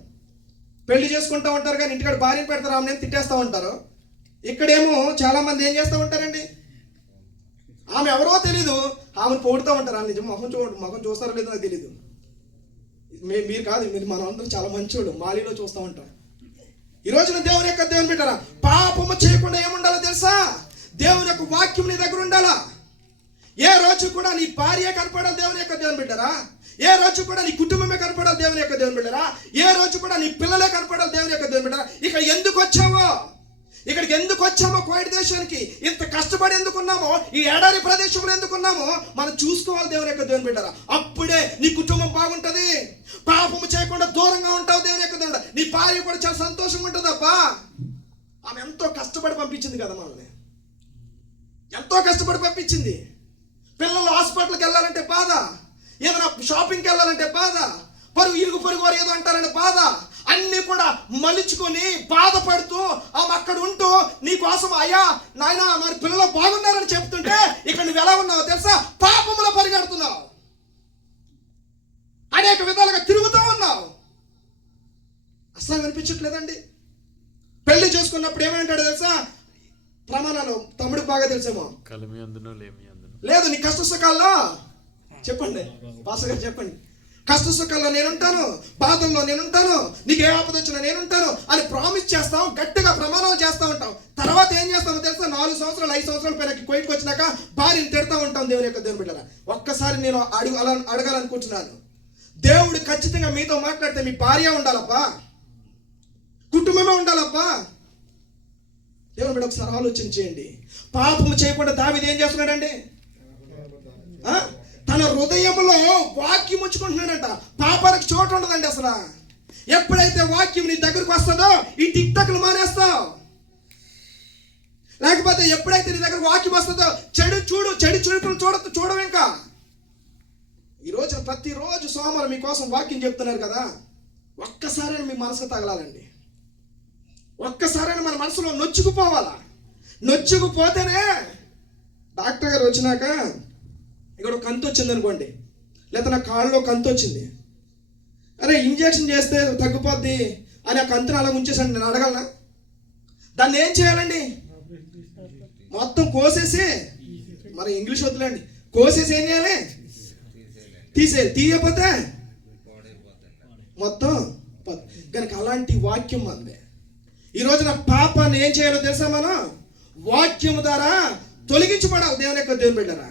పెళ్లి చేసుకుంటూ ఉంటారు, కానీ ఇంటికాడ భార్యను పెడతారు, ఆమెను తిట్టేస్తూ ఉంటారు. ఇక్కడేమో చాలా మంది ఏం చేస్తూ ఉంటారండి, ఆమె ఎవరో తెలీదు, ఆమెను పొగుడుతూ ఉంటారు. ఆమె నిజం మొహం చూస్తారో లేదో నాకు తెలీదు. మీరు కాదు, మీరు మనం అందరం చాలా మంచోడు, మాలిలో చూస్తూ ఉంటాం. ఈ రోజున దేవుని బిడ్డలారా, పాపము చేయకుండా ఏముండాలో తెలుసా? దేవుని యొక్క వాక్యం నీ దగ్గర ఉండాలా. ఏ రోజు కూడా నీ భార్య కనపడాలి దేవుని బిడ్డరా. ఏ రోజు కూడా నీ కుటుంబమే కనపడాలి దేవుని బిడ్డరా. ఏ రోజు కూడా నీ పిల్లలే కనపడాలి దేవుని బిడ్డరా. ఇక్కడ ఇక్కడికి ఎందుకు వచ్చామో, కోయిడ్ దేశానికి ఇంత కష్టపడి ఎందుకున్నామో, ఈ ఎడారి ప్రదేశంలో ఎందుకున్నామో మనం చూసుకోవాలి దేవుని బిడ్డరా. అప్పుడే నీ కుటుంబం బాగుంటది. పాపము చేయకుండా దూరంగా ఉంటావు దేవుని. నీ భార్య కూడా చాలా సంతోషంగా ఉంటుంది. అబ్బా, ఆమె ఎంతో కష్టపడి పంపించింది కదా మనల్ని, ఎంతో కష్టపడి పంపించింది. పిల్లలు హాస్పిటల్కి వెళ్ళాలంటే బాధ, ఏదైనా షాపింగ్కి వెళ్ళాలంటే బాధ, ఇరుగు పొరుగు వారు ఏదో అంటారంటే బాధ, అన్ని కూడా మలుచుకొని బాధపడుతూ ఆమె అక్కడ ఉంటూ నీ కోసం అయ్యా నాయన మరి పిల్లలు బాగున్నారని చెప్తుంటే ఇక్కడ నువ్వు ఎలా ఉన్నావు తెలుసా? పాపములో పరిగెడుతున్నావు, అనేక విధాలుగా తిరుగుతూ ఉన్నావు. అసలు వినిపించట్లేదండి. పెళ్లి చేసుకున్నప్పుడు ఏమంటాడు తెలుసా? ప్రమాణాలు తమ్ముడికి బాగా తెలుసేమో, లేదు నీ కష్ట సుఖాల్లో చెప్పండి, పాస్టర్ గారు చెప్పండి, కష్ట సుఖాల్లో నేనుంటాను, బాధల్లో నేనుంటాను, నీకు ఏ ఆపద వచ్చినా నేనుంటాను అని ప్రామిస్ చేస్తాం, గట్టిగా ప్రమాణాలు చేస్తూ ఉంటాం. తర్వాత ఏం చేస్తామో తెలుసా? 4 సంవత్సరాలు 5 సంవత్సరాల పైన కోయిట్కి వచ్చినాక భార్యని తిడతా ఉంటాం దేవుని బిడ్డరా. ఒక్కసారి నేను అడగాలనుకుంటున్నాను, దేవుడు ఖచ్చితంగా మీతో మాట్లాడితే మీ భార్య ఉండాలబ్బా, కుటుంబమే ఉండాలబ్బా. దేవుని బిడ్డ ఒకసారి ఆలోచన చేయండి. పాపము చేయకుండా దావీదు ఏం చేస్తున్నాడండి? తన హృదయంలో వాక్యం ఉంచుకుంటున్నాడంట. పాపానికి చోటు ఉండదండి అసలు. ఎప్పుడైతే వాక్యం నీ దగ్గరకు వస్తుందో ఈ టిక్ టాక్లు మానేస్తావు. లేకపోతే ఎప్పుడైతే నీ దగ్గర వాక్యం వస్తుందో చెడు చూడవు. ఇంకా ఈ రోజు ప్రతిరోజు సోమవారం మీకోసం వాక్యం చెప్తున్నారు కదా, ఒక్కసారైనా మీ మనసుకు తగలాలండి. ఒక్కసారైనా మన మనసులో నొచ్చుకుపోవాలా. నొచ్చుకుపోతేనే డాక్టర్ గారు వచ్చినాక ఇక్కడ కంతు వచ్చింది అనుకోండి, లేదా నా కాళ్ళలో కంతు వచ్చింది, అరే ఇంజక్షన్ చేస్తే తగ్గిపోద్ది అని ఆ కంతుని అలా ఉంచేసాను, నేను అడగలనా? దాన్ని ఏం చేయాలండి? మొత్తం కోసేసి, మరి ఇంగ్లీష్ వద్దులేండి, కోసేసి ఏం చేయాలి? తీయకపోతే మొత్తం. కనుక అలాంటి వాక్యం అందే. ఈ రోజున పాపాన్ని ఏం చేయాలో తెలుసా? మనం వాక్యం ద్వారా తొలగించబడాలి దేవుని బిడ్డరా.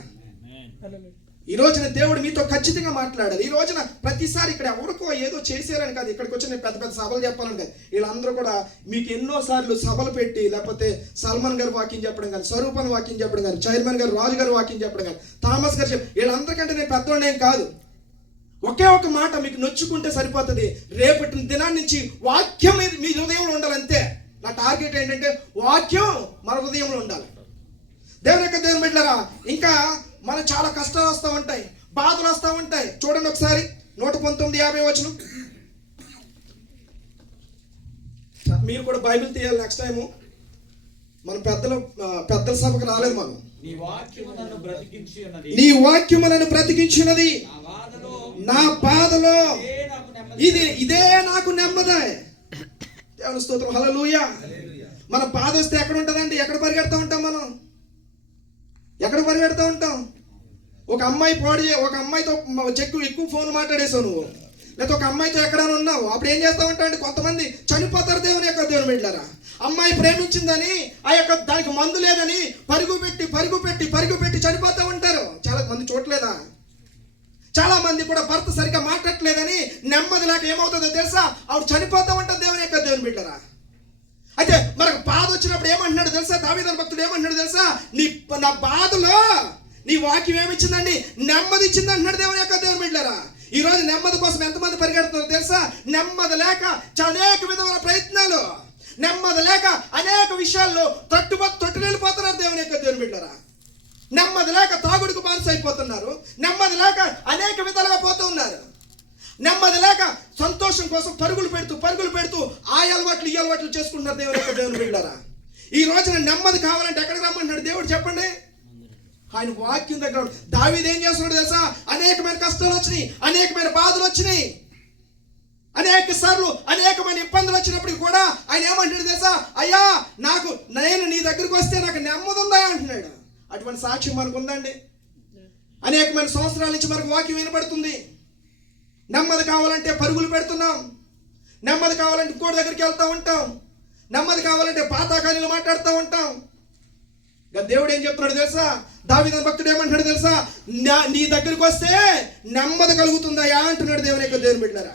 ఈ రోజున దేవుడు మీతో ఖచ్చితంగా మాట్లాడాలి. ఈ రోజున ప్రతిసారి ఇక్కడ ఎవరికో ఏదో చేశారని కాదు, ఇక్కడికి వచ్చి నేను పెద్ద సభలు చెప్పాలంటే వీళ్ళందరూ కూడా మీకు ఎన్నోసార్లు సభలు పెట్టి, లేకపోతే సల్మాన్ గారు వాక్యం చెప్పడం కానీ, స్వరూపన్ వాక్యం చెప్పడం కానీ, చైర్మన్ గారు రాజు గారు వాక్యం చెప్పడం కానీ, థామస్ గారు వీళ్ళందరికంటే నేను పెద్దోడేం కాదు. ఒకే ఒక మాట మీకు నొచ్చుకుంటే సరిపోతుంది. రేపటి దినాన్ని నుంచి వాక్యం మీ హృదయంలో ఉండాలంతే. నా టార్గెట్ ఏంటంటే వాక్యం మన హృదయంలో ఉండాలి. దేవుని బిడ్డలారా, ఇంకా మనకు చాలా కష్టాలు వస్తూ ఉంటాయి, బాధలు వస్తూ ఉంటాయి. చూడండి ఒకసారి 119:50. మీరు కూడా బైబిల్ తీయాలి నెక్స్ట్ టైము. మన పెద్దల సభకు రాలేదు మనం. నీ వాక్యము నన్ను బ్రతికించినది, నా బాధలో ఇదే నాకు నెమ్మది. దేవుని స్తోత్రం, హల్లెలూయా. మన బాధ వస్తే ఎక్కడ ఉంటుందండి? ఎక్కడ పరిగెడతా ఉంటాం మనం? ఎక్కడ పరిగెడతా ఉంటాం? ఒక అమ్మాయితో ఎక్కువ ఫోన్ మాట్లాడేసావు నువ్వు, లేదా ఒక అమ్మాయితో ఎక్కడైనా ఉన్నావు, అప్పుడు ఏం చేస్తా ఉంటా అంటే కొంతమంది చనిపోతారు దేవుని బిడ్డలారా. అమ్మాయి ప్రేమించిందని ఆ యొక్క దానికి మందు లేదని పరుగు పెట్టి చనిపోతూ ఉంటారు. చాలా మంది చూడలేదా? చాలా మంది కూడా భర్త సరిగ్గా మాట్లాడలేదని నెమ్మది లేక ఏమవుతుందో తెలుసా, ఆవిడ చనిపోతూ ఉంటుంది దేవుని బిడ్డలారా. అయితే మనకు బాధ వచ్చినప్పుడు ఏమంటున్నాడు తెలుసా, దావీదు భక్తుడు ఏమంటున్నాడు తెలుసా, నా బాధలో నీ వాక్యం ఏమిచ్చిందండి, నెమ్మది ఇచ్చింది అంటున్నాడు దేవుని బిడ్డలారా. ఈ రోజు నెమ్మది కోసం ఎంతమంది పరిగెడుతున్నారో తెలుసా? నెమ్మది లేక అనేక విధమైన ప్రయత్నాలు, నెమ్మది లేక అనేక విషయాల్లో తొట్టుకెళ్ళిపోతున్నారు దేవుని బిడ్డలారా. నెమ్మది లేక తాగుడుకు బానిస అయిపోతున్నారు, నెమ్మది లేక అనేక విధాలుగా పోతూ ఉన్నారు. నెమ్మది లేక సంతోషం కోసం పరుగులు పెడుతూ ఆ అలవాట్లు ఈ అలవాట్లు చేసుకుంటున్నారు దేవుని బిడ్డలారా. ఈ రోజున నెమ్మది కావాలంటే ఎక్కడికి రమ్మంటున్నాడు దేవుడు చెప్పండి? ఆయన వాక్యం దగ్గర. దావీదు ఏం చేస్తున్నాడు తెలుసా? అనేకమైన కష్టాలు వచ్చినాయి, అనేకమైన బాధలు వచ్చినాయి, అనేక సార్లు అనేకమైన ఇబ్బందులు వచ్చినప్పటికి కూడా ఆయన ఏమంటాడు తెలుసా, అయ్యా నేను నీ దగ్గరికి వస్తే నాకు నెమ్మది ఉందా అంటున్నాడు. అటువంటి సాక్ష్యం మనకు ఉందండి. అనేకమైన సంవత్సరాల నుంచి మనకు వాక్యం వినబడుతుంది. నెమ్మది కావాలంటే పరుగులు పెడుతున్నాం, నెమ్మది కావాలంటే ఇంకోటి దగ్గరికి వెళ్తూ ఉంటాం, నెమ్మది కావాలంటే పాతాకానీలు మాట్లాడుతూ ఉంటాం. దేవుడు ఏం చెప్తున్నాడు తెలుసా? దావీదు భక్తుడు ఏమంటాడు తెలుసా? నీ దగ్గరికి వస్తే నెమ్మది కలుగుతుందయా అంటున్నాడు దేవుని బిడ్డలారా.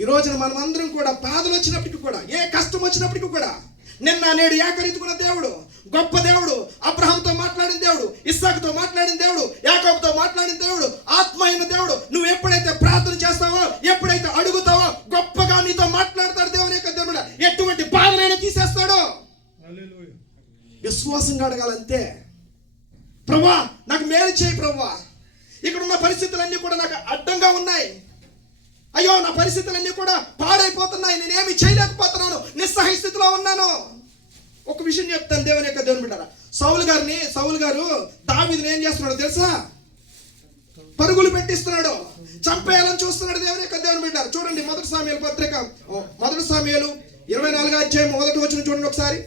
ఈ రోజున మనం అందరం కూడా బాధలు వచ్చినప్పటికీ కూడా, ఏ కష్టం వచ్చినప్పటికీ కూడా, నిన్న నేడు ఏకరీతికున్న దేవుడు, గొప్ప దేవుడు, అబ్రహాంతో మాట్లాడిన దేవుడు, ఇస్సాకుతో మాట్లాడిన దేవుడు, యాకోబుతో మాట్లాడిన దేవుడు, ఆత్మ అయిన దేవుడు. నువ్వు ఎప్పుడైతే ప్రార్థన చేస్తావో, ఎప్పుడైతే అడుగుతావో, గొప్పగా నీతో మాట్లాడతాడు దేవుని దేవుడు. ఎటువంటి బాధనైనా తీసేస్తాడు. విశ్వాసంగా అడగాలంతే. ప్రభువా నాకు మేలు చేయి ప్రభువా, ఇక్కడ ఉన్న పరిస్థితులన్నీ కూడా నాకు అడ్డంగా ఉన్నాయి, అయ్యో నా పరిస్థితులన్నీ కూడా పాడైపోతున్నాయి, నేనేమి చేయలేకపోతున్నాను, నిస్సహాయ స్థితిలో ఉన్నాను. ఒక విషయం చెప్తాను దేవుని బిడ్డలారా. సౌలు గారు దావీదుని ఏం చేస్తున్నాడు తెలుసా? పరుగులు పెట్టిస్తున్నాడు, చంపేయాలని చూస్తున్నాడు దేవుని బిడ్డలారా. చూడండి మొదటి సామ్యుయేలు పత్రిక, మొదటి సామ్యుయేలు 24వ అధ్యాయం 1వ వచనం చూడండి ఒకసారి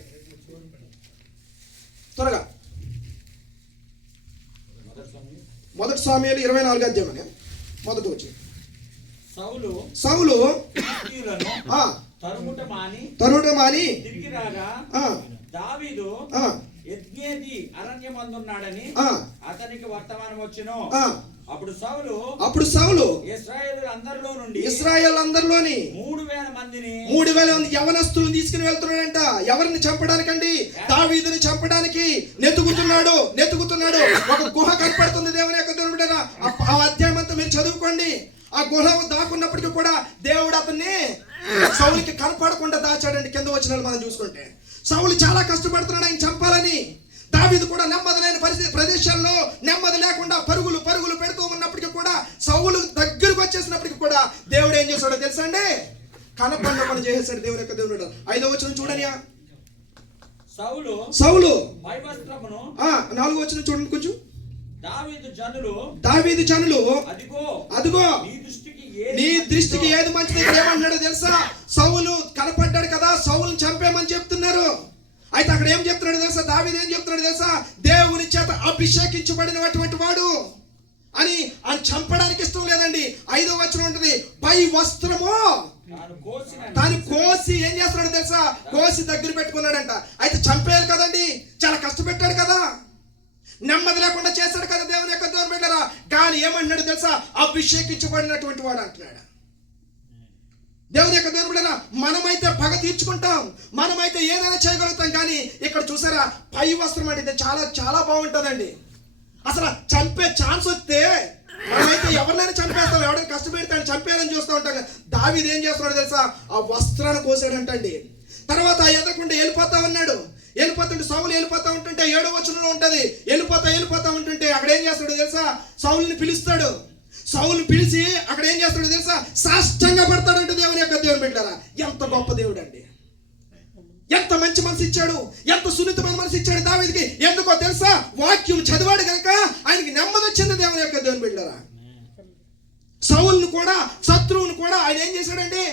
త్వరగా. మొదటి సామ్యుయేలు 24వ అధ్యాయం అని మొదటి వచనం. సౌలు తరుట మాని తిరిగి రాగా దావీదు ఎద్గేది అరణ్యమందున్నాడని అతనికి వర్తమానం వచ్చెను. అప్పుడు సౌలు ఇశ్రాయేలు అందరిలోని 3,000 మంది యవనస్తులను తీసుకుని వెళ్తున్నాడంట. ఎవరిని చంపడానికండి? దావీదుని చంపడానికి నెతుకుతున్నాడు. ఒక గుహ కనపడుతుంది దేవుని బిడ్డలారా. ఆ అధ్యాయం అంతా మీరు చదువుకోండి. ఆ గుహ దాక్కున్నప్పటికీ కూడా దేవుడు అతన్ని సౌలుకి కనపడకుండా దాచాడండి. కింద వచ్చిన మనం చూసుకుంటే సౌలు చాలా కష్టపడుతున్నాడు ఆయన చంపాలని. దావీదు కూడా నెమ్మది లేని ప్రదేశాల్లో నెమ్మది లేకుండా పరుగులు పెడుతూ ఉన్నప్పటికీ కూడా, సౌలు దగ్గరకు వచ్చేసినప్పటికీ కూడా దేవుడు ఏం చేశాడో తెలుసా అండి? కనపడిన పని చేసేసాడు దేవుడు. 5వ వచనం చూడని. సౌలు 4వ వచనం చూడండి కొంచెం. దావీదు జనులు అదిగో నీ దృష్టికి ఏది మంచిది ఏమంటున్నాడో తెలుసా? సౌలు కనపడ్డాడు కదా, సౌలుని చంపేమని చెప్తున్నారు. అయితే అక్కడ ఏం చెప్తున్నాడు తెలుసా? దావీదు ఏం చెప్తున్నాడు తెలుసా? దేవుని చేత అభిషేకించబడినటువంటి వాడు అని ఆయన చంపడానికి ఇష్టం లేదండి. 5వ వచనం ఉంటుంది, పై వస్త్రము తాను కోసి ఏం చేస్తున్నాడు తెలుసా? కోసి దగ్గర పెట్టుకున్నాడంట. అయితే చంపేయాలి కదండి, చాలా కష్టపెట్టాడు కదా, నెమ్మది లేకుండా చేశాడు కదా దేవుని బిడ్డలారా. కానీ ఏమంటున్నాడు తెలుసా? అభిషేకించబడినటువంటి వాడు అంటున్నాడు దేవుని బిడ్డలారా. మనమైతే పగ తీర్చుకుంటాం, మనమైతే ఏదైనా చేయగలుగుతాం. కానీ ఇక్కడ చూసారా, పై వస్త్రం అంటే చాలా చాలా బాగుంటుందండి. అసలు చంపే ఛాన్స్ వస్తే మనమైతే ఎవరినైనా చంపేస్తాం, ఎవరైనా కష్టపెడతాడు చంపేయాలని చూస్తూ ఉంటాం. దావీదు ఏం చేస్తున్నాడు తెలుసా? ఆ వస్త్రాన్ని కోసాడంటండి. తర్వాత ఎదరకుండా వెళ్ళిపోతుంటే సౌలు వెళ్ళిపోతా ఉంటుంటే 7వ వచనంలో ఉంటది, వెళ్ళిపోతా ఉంటుంటే అక్కడ ఏం చేస్తాడు తెలుసా? సౌలుని పిలుస్తాడు. సౌలుని పిలిచి అక్కడ ఏం చేస్తాడు తెలుసా? సాష్టంగా పడతాడంటే దేవుని బిడ్డలారా. ఎంత గొప్ప దేవుడు అండి, ఎంత మంచి మనసు ఇచ్చాడు, ఎంత సున్నితమైన మనసు ఇచ్చాడు దావీదుకి. ఎందుకో తెలుసా? వాక్యం చదివాడు కనుక ఆయనకి నెమ్మది వచ్చింది దేవుని బిడ్డలారా. సౌలును కూడా, శత్రువును కూడా ఆయన ఏం చేశాడండి?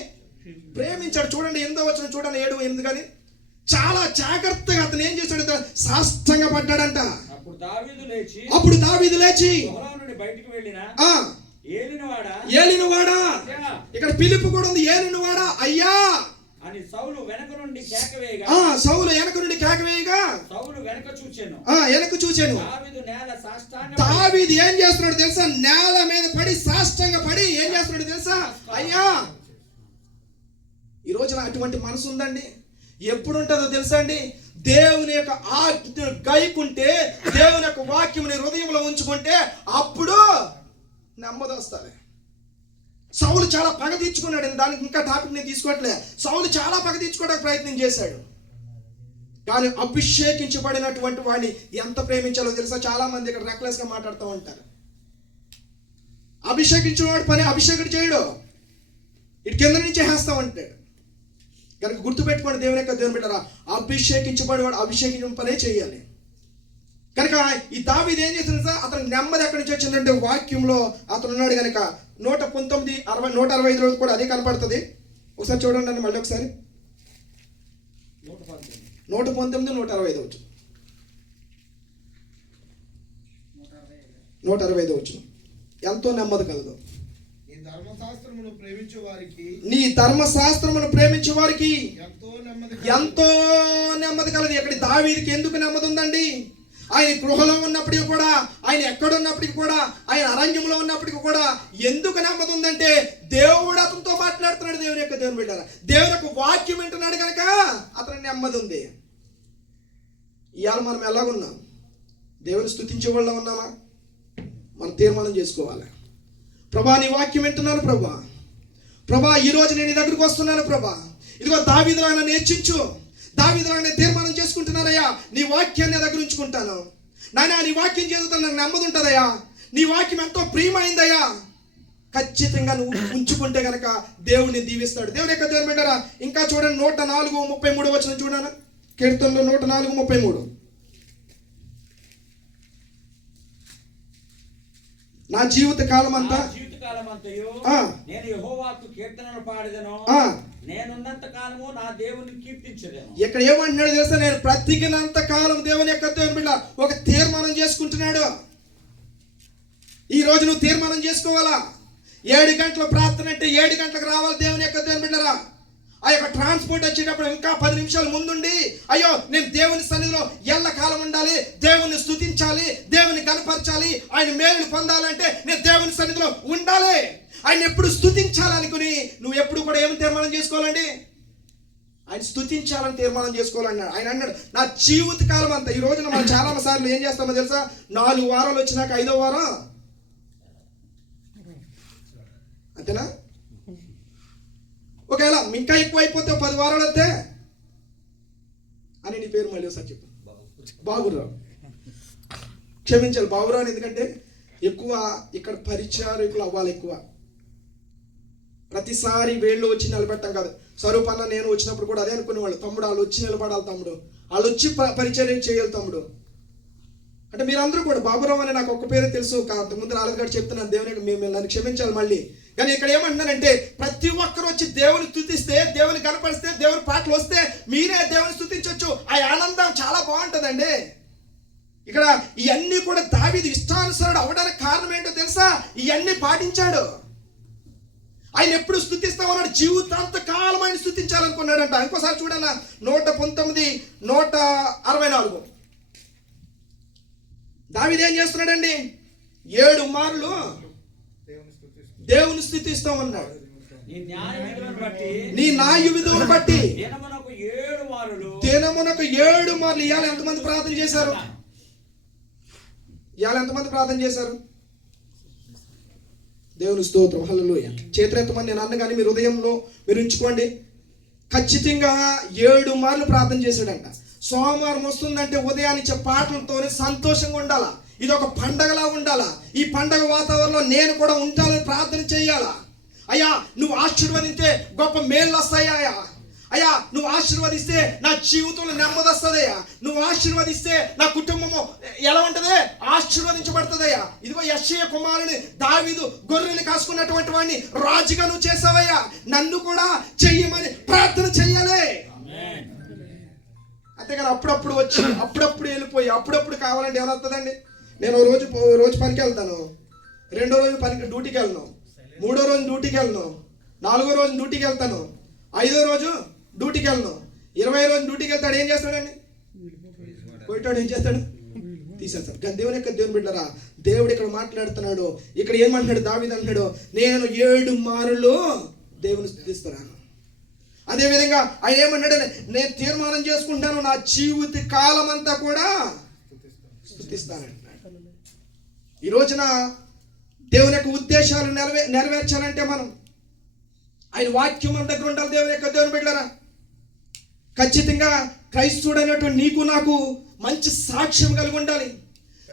ప్రేమించాడు. చూడండి 8వ వచనం చూడండి, 7-8 కానీ చాలా జాగ్రత్తగా అతను ఏం చేశాడు? సాష్టంగా పడ్డాడంట. అప్పుడు దావీదు లేచి ఏలినవాడా. ఇక్కడ పిలుపు కూడా ఉంది, ఏలినవాడా అయ్యా అని సౌలు వెనక నుండి కేకవేయగా సౌలు వెనక నుండి కేకవేయగా సౌలు వెనక చూచెను. వెనక చూచాను. దావీదు నేల సాష్టాంగ దావీదు ఏం చేస్తున్నాడు తెలుసా? నేల మీద పడి సాష్టంగా పడి ఏం చేస్తున్నాడు తెలుసా? అయ్యా. ఈ రోజున అటువంటి మనసు ఉందండి. ఎప్పుడు ఉంటుందో తెలుసా అండి? దేవుని యొక్క ఆజ్ఞ గైకుంటే, దేవుని యొక్క వాక్యముని హృదయంలో ఉంచుకుంటే అప్పుడు నెమ్మది వస్తుంది. సౌలు చాలా పగ తీర్చుకున్నాడు. దానికి ఇంకా టాపిక్ నేను తీసుకోవట్లే. సౌలు చాలా పగ తీర్చుకోవడానికి ప్రయత్నం చేశాడు, కానీ అభిషేకించబడినటువంటి వాడిని ఎంత ప్రేమించాలో తెలుసా? చాలా మంది ఇక్కడ రెక్లెస్ గా మాట్లాడుతూ ఉంటారు. అభిషేకించిన వాడు పని అభిషేకుడు చేయడు, ఇటు కింద నుంచి వేస్తా ఉంటాడు. కనుక గుర్తుపెట్టుకోండి, దేవుని బిడ్డరా, అభిషేకించబడేవాడు అభిషేకించిన పనే చేయాలి. కనుక ఈ దావీదు ఏం చేసింది సార్? అతను నెమ్మది ఎక్కడి నుంచి వచ్చిందంటే వాక్యంలో అతను ఉన్నాడు. కనుక 119, 165 కూడా అదే కనపడుతుంది. ఒకసారి చూడండి అండి, మళ్ళీ ఒకసారి 119, 165 వచ్చు. 165 వచ్చు. ఎంతో నెమ్మది కలదు. నీ ధర్మశాస్త్రమును ప్రేమించే వారికి ఎంతో నెమ్మది కలదు. ఇక్కడ దావీదుకి ఎందుకు నెమ్మది ఉందండి? ఆయన గృహలో ఉన్నప్పటికీ కూడా, ఆయన ఎక్కడున్నప్పటికీ కూడా, ఆయన అరణ్యంలో ఉన్నప్పటికీ కూడా ఎందుకు నెమ్మది ఉందంటే దేవుడు అతనితో మాట్లాడుతున్నాడు. దేవుని బిడ్డలారా, దేవుని యొక్క వాక్యం వింటున్నాడు కనుక అతనికి నెమ్మది ఉంది. ఇవాళ మనం ఎలాగున్నాం? దేవుని స్తుతించే వాళ్ళ ఉన్నామా? మనం తీర్మానం చేసుకోవాలి. ప్రభా, నీ వాక్యం వింటున్నాను ప్రభా, ఈరోజు నేను నీ దగ్గరికి వస్తున్నాను ప్రభా. ఇదిగో దావీదులాగా నేర్చించు, దావీదులాగా తీర్మానం చేసుకుంటున్నానయ్యా. నీ వాక్యాన్ని దగ్గర ఉంచుకుంటాను నాయనా. నీ వాక్యం చేస్తున్నా నాకు నెమ్మది ఉంటుందయ్యా. నీ వాక్యం ఎంతో ప్రియమైందయ్యా. ఖచ్చితంగా నువ్వు ఉంచుకుంటే కనుక దేవుడిని దీవిస్తాడు. దేవుని బిడ్డరా, ఇంకా చూడండి 104:33 వచనం చూడండి. కీర్తనలో 104:33. నా జీవిత కాలం అంతా నేను యెహోవాకు కీర్తనలు పాడెదను, నేనున్నంత కాలము నా దేవుని కీర్తించెదను. ఇక్కడ ఏమంటున్నాడు తెలుసా? నేను బ్రతికినంత కాలం దేవుని యొక్క బిడ్డ ఒక తీర్మానం చేసుకుంటున్నాడు. ఈ రోజు నువ్వు తీర్మానం చేసుకోవాలా. 7 గంటల ప్రార్థన అంటే 7 గంటలకు రావాలి దేవుని యొక్క బిడ్డరా. ఆ యొక్క ట్రాన్స్పోర్ట్ వచ్చేటప్పుడు ఇంకా 10 నిమిషాలు ముందుండి, అయ్యో నేను దేవుని సన్నిధిలో ఎల్ల కాలం ఉండాలి, దేవుని స్తుతించాలి, దేవుని కనపరచాలి, ఆయన మేలును పొందాలంటే నేను దేవుని సన్నిధిలో ఉండాలి, ఆయన ఎప్పుడు స్తుతించాలనుకుని నువ్వు ఎప్పుడు కూడా ఏమి తీర్మానం చేసుకోవాలండి? ఆయన స్తుతించాలని తీర్మానం చేసుకోవాలన్నాడు. ఆయన అన్నాడు నా జీవిత కాలం అంతా. ఈ రోజున మనం చాలా సార్లు ఏం చేస్తామో తెలుసా? 4 వారాలు వచ్చినాక 5వ వారం అంతేనా? ఒకవేళ ఇంకా ఎక్కువ అయిపోతే 10 వారాలు వస్తే అని నీ పేరు మళ్ళీ ఒకసారి చెప్పు. బాబురావు. క్షమించాలి బాబురావు, ఎందుకంటే ఎక్కువ ఇక్కడ పరిచారకులు అవ్వాలి. ఎక్కువ ప్రతిసారి వేళ్ళు వచ్చి నిలబెట్టం కాదు. స్వరూపన్న నేను వచ్చినప్పుడు కూడా అదే అనుకునేవాళ్ళు. తమ్ముడు వాళ్ళు వచ్చి నిలబడాలి, తమ్ముడు వాళ్ళు వచ్చి పరిచర్య చేయాలి తమ్ముడు అంటే. మీరందరూ కూడా బాబురావు అని నాకు ఒక్క పేరు తెలుసు, అంతకుముందు రాలేదు కాబట్టి చెప్తున్నాను. దేవుని మేము నన్ను క్షమించాలి మళ్ళీ. కానీ ఇక్కడ ఏమంటున్నానంటే ప్రతి ఒక్కరు వచ్చి దేవుని స్తుతిస్తే, దేవుని కనపరిస్తే, దేవుని పాటలు వస్తే మీరే దేవుని స్తుతించవచ్చు. ఆ ఆనందం చాలా బాగుంటుందండి. ఇక్కడ ఇవన్నీ కూడా దావీదు ఇష్టానుసరుడు అవడానికి కారణం ఏంటో తెలుసా? ఇవన్నీ పాటించాడు. ఆయన ఎప్పుడు స్తుతిస్తా ఉన్నాడు? జీవితాంత కాలం ఆయన స్తుతించాలనుకున్నాడంట. ఇంకోసారి చూడన్న 119, 164. దావీదు ఏం చేస్తున్నాడండి? 7 మార్లు దేవుని స్తుతిస్తూ ఉన్నాడు. నీ న్యాయ విధులను బట్టి దినమునకు 7 మార్లు. ఇవాళ ఎంతమంది ప్రార్థన చేశారు? దేవుని స్తోత్రం, హల్లెలూయా. చేతులెత్తమని నేను అన్న కానీ మీరు హృదయంలో మీరు ఉంచుకోండి. ఖచ్చితంగా 7 మార్లు ప్రార్థన చేశాడంట. సోమవారం వస్తుందంటే ఉదయాన్నిచ్చే పాటలతోనే సంతోషంగా ఉండాలా. ఇది ఒక పండగలా ఉండాలా. ఈ పండగ వాతావరణంలో నేను కూడా ఉండాలని ప్రార్థన చేయాలా. అయ్యా నువ్వు ఆశీర్వదిస్తే గొప్ప మేలు వస్తాయా? అయ్యా నువ్వు ఆశీర్వదిస్తే నా జీవితంలో నెమ్మది వస్తుందయ్యా. నువ్వు ఆశీర్వదిస్తే నా కుటుంబము ఎలా ఉంటుంది? ఆశీర్వదించబడుతుందయ్యా. ఇదిగో యెషయా కుమారుని దావీదు గొర్రెలు కాసుకున్నటువంటి వాడిని రాజుగా నువ్వు చేసావయ్యా. నన్ను కూడా చెయ్యమని ప్రార్థన చెయ్యాలి. అంతేగాని అప్పుడప్పుడు వచ్చి అప్పుడప్పుడు వెళ్ళిపోయి అప్పుడప్పుడు కావాలంటే ఏమవుతుందండి? నేను రోజు పనికి వెళ్తాను, రెండో రోజు పనికి డ్యూటీకి వెళ్ళను, మూడో రోజు డ్యూటీకి వెళ్ళను, నాలుగో రోజు డ్యూటీకి వెళ్తాను, ఐదో రోజు డ్యూటీకి వెళ్ళను, 20 రోజు డ్యూటీకి వెళ్తాడు. ఏం చేస్తాడండి? పోయిటాడు. ఏం చేస్తాడు? తీసేస్తాడు. కానీ దేవుని బిడ్డరా, దేవుడు ఇక్కడ మాట్లాడుతున్నాడు. ఇక్కడ ఏమంటున్నాడు? దావీదు అంటున్నాడు, నేను 7 మారులు దేవుని స్తుతిస్తున్నాను. అదేవిధంగా ఆయన ఏమన్నాడు? నేను తీర్మానం చేసుకుంటాను, నా జీవిత కాలం అంతా కూడా స్తుతిస్తానంటున్నాడు. ఈ రోజున దేవుని యొక్క ఉద్దేశాలు నెరవేర్చాలంటే మనం ఆయన వాక్యం మన దగ్గర ఉండాలి. దేవుని బిడ్డలారా, ఖచ్చితంగా క్రైస్తవుడు అనేటువంటి నీకు నాకు మంచి సాక్ష్యం కలిగి ఉండాలి.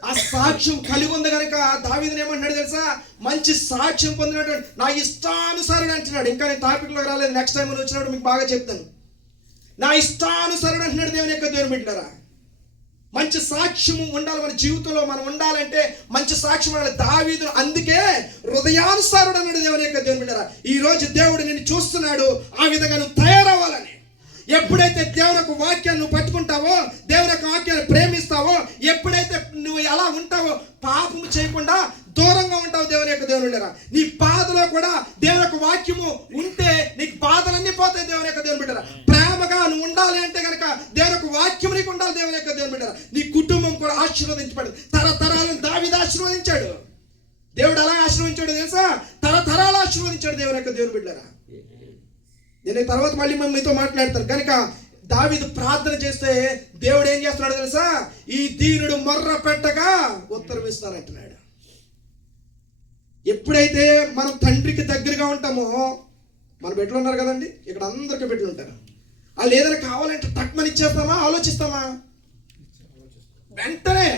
ఆ సాక్ష్యం కలిగి ఉంది కనుక దావీదు ఏమంటున్నాడు తెలుసా? మంచి సాక్ష్యం పొందినటువంటి నా ఇష్టానుసారుడు అంటున్నాడు. ఇంకా నేను టాపిక్లోకి రాలేదు, నెక్స్ట్ టైం వచ్చినప్పుడు మీకు బాగా చెప్తాను. నా ఇష్టానుసారుడు అంటున్నాడు దేవుని బిడ్డలారా. మంచి సాక్ష్యం ఉండాలి మన జీవితంలో. మనం ఉండాలంటే మంచి సాక్ష్యం ఉండాలి. దావీదు అందుకే హృదయానుసారుడు అన్నాడు దేవుని బిడ్డలారా. ఈ రోజు దేవుడు నిన్ను చూస్తున్నాడు, ఆ విధంగా నువ్వు తయారవ్వాలని. ఎప్పుడైతే దేవుని యొక్క వాక్యాన్ని నువ్వు పట్టుకుంటావో, దేవుని యొక్క వాక్యాన్ని ప్రేమిస్తావో, ఎప్పుడైతే నువ్వు ఎలా ఉంటావో, పాపము చేయకుండా దూరంగా ఉంటావు దేవుని బిడ్డలారా. నీ బాధలో కూడా దేవుని యొక్క వాక్యము ఉంటే నీకు బాధలన్నీ పోతాయి దేవుని బిడ్డలారా. ప్రేమగా నువ్వు ఉండాలి అంటే కనుక దేవుని యొక్క వాక్యం నీకు ఉండాలి దేవుని బిడ్డలారా. నీ కుటుంబం కూడా ఆశీర్వదించబడింది. తరతరాలను దావీదు ఆశీర్వదించాడు. దేవుడు ఎలా ఆశీర్వదించాడు తెలుసా? తరతరాలు ఆశీర్వదించాడు దేవుని బిడ్డలారా. నేను తర్వాత మళ్ళీ మీతో మాట్లాడతాను. కనుక దావీదు ప్రార్థన చేస్తే దేవుడు ఏం చేస్తున్నాడు తెలుసా? ఈ దీనుడు మొర్ర పెట్టగా ఉత్తరం ఇస్తానంటున్నాడు. ఎప్పుడైతే మనం తండ్రికి దగ్గరగా ఉంటామో, మన బిడ్డలు ఉన్నారు కదండి, ఇక్కడ అందరికీ బిడ్డలు ఉంటారు. వాళ్ళు ఏదైనా కావాలంటే టక్మని ఇచ్చేస్తామా? ఆలోచిస్తామా? వెంటనే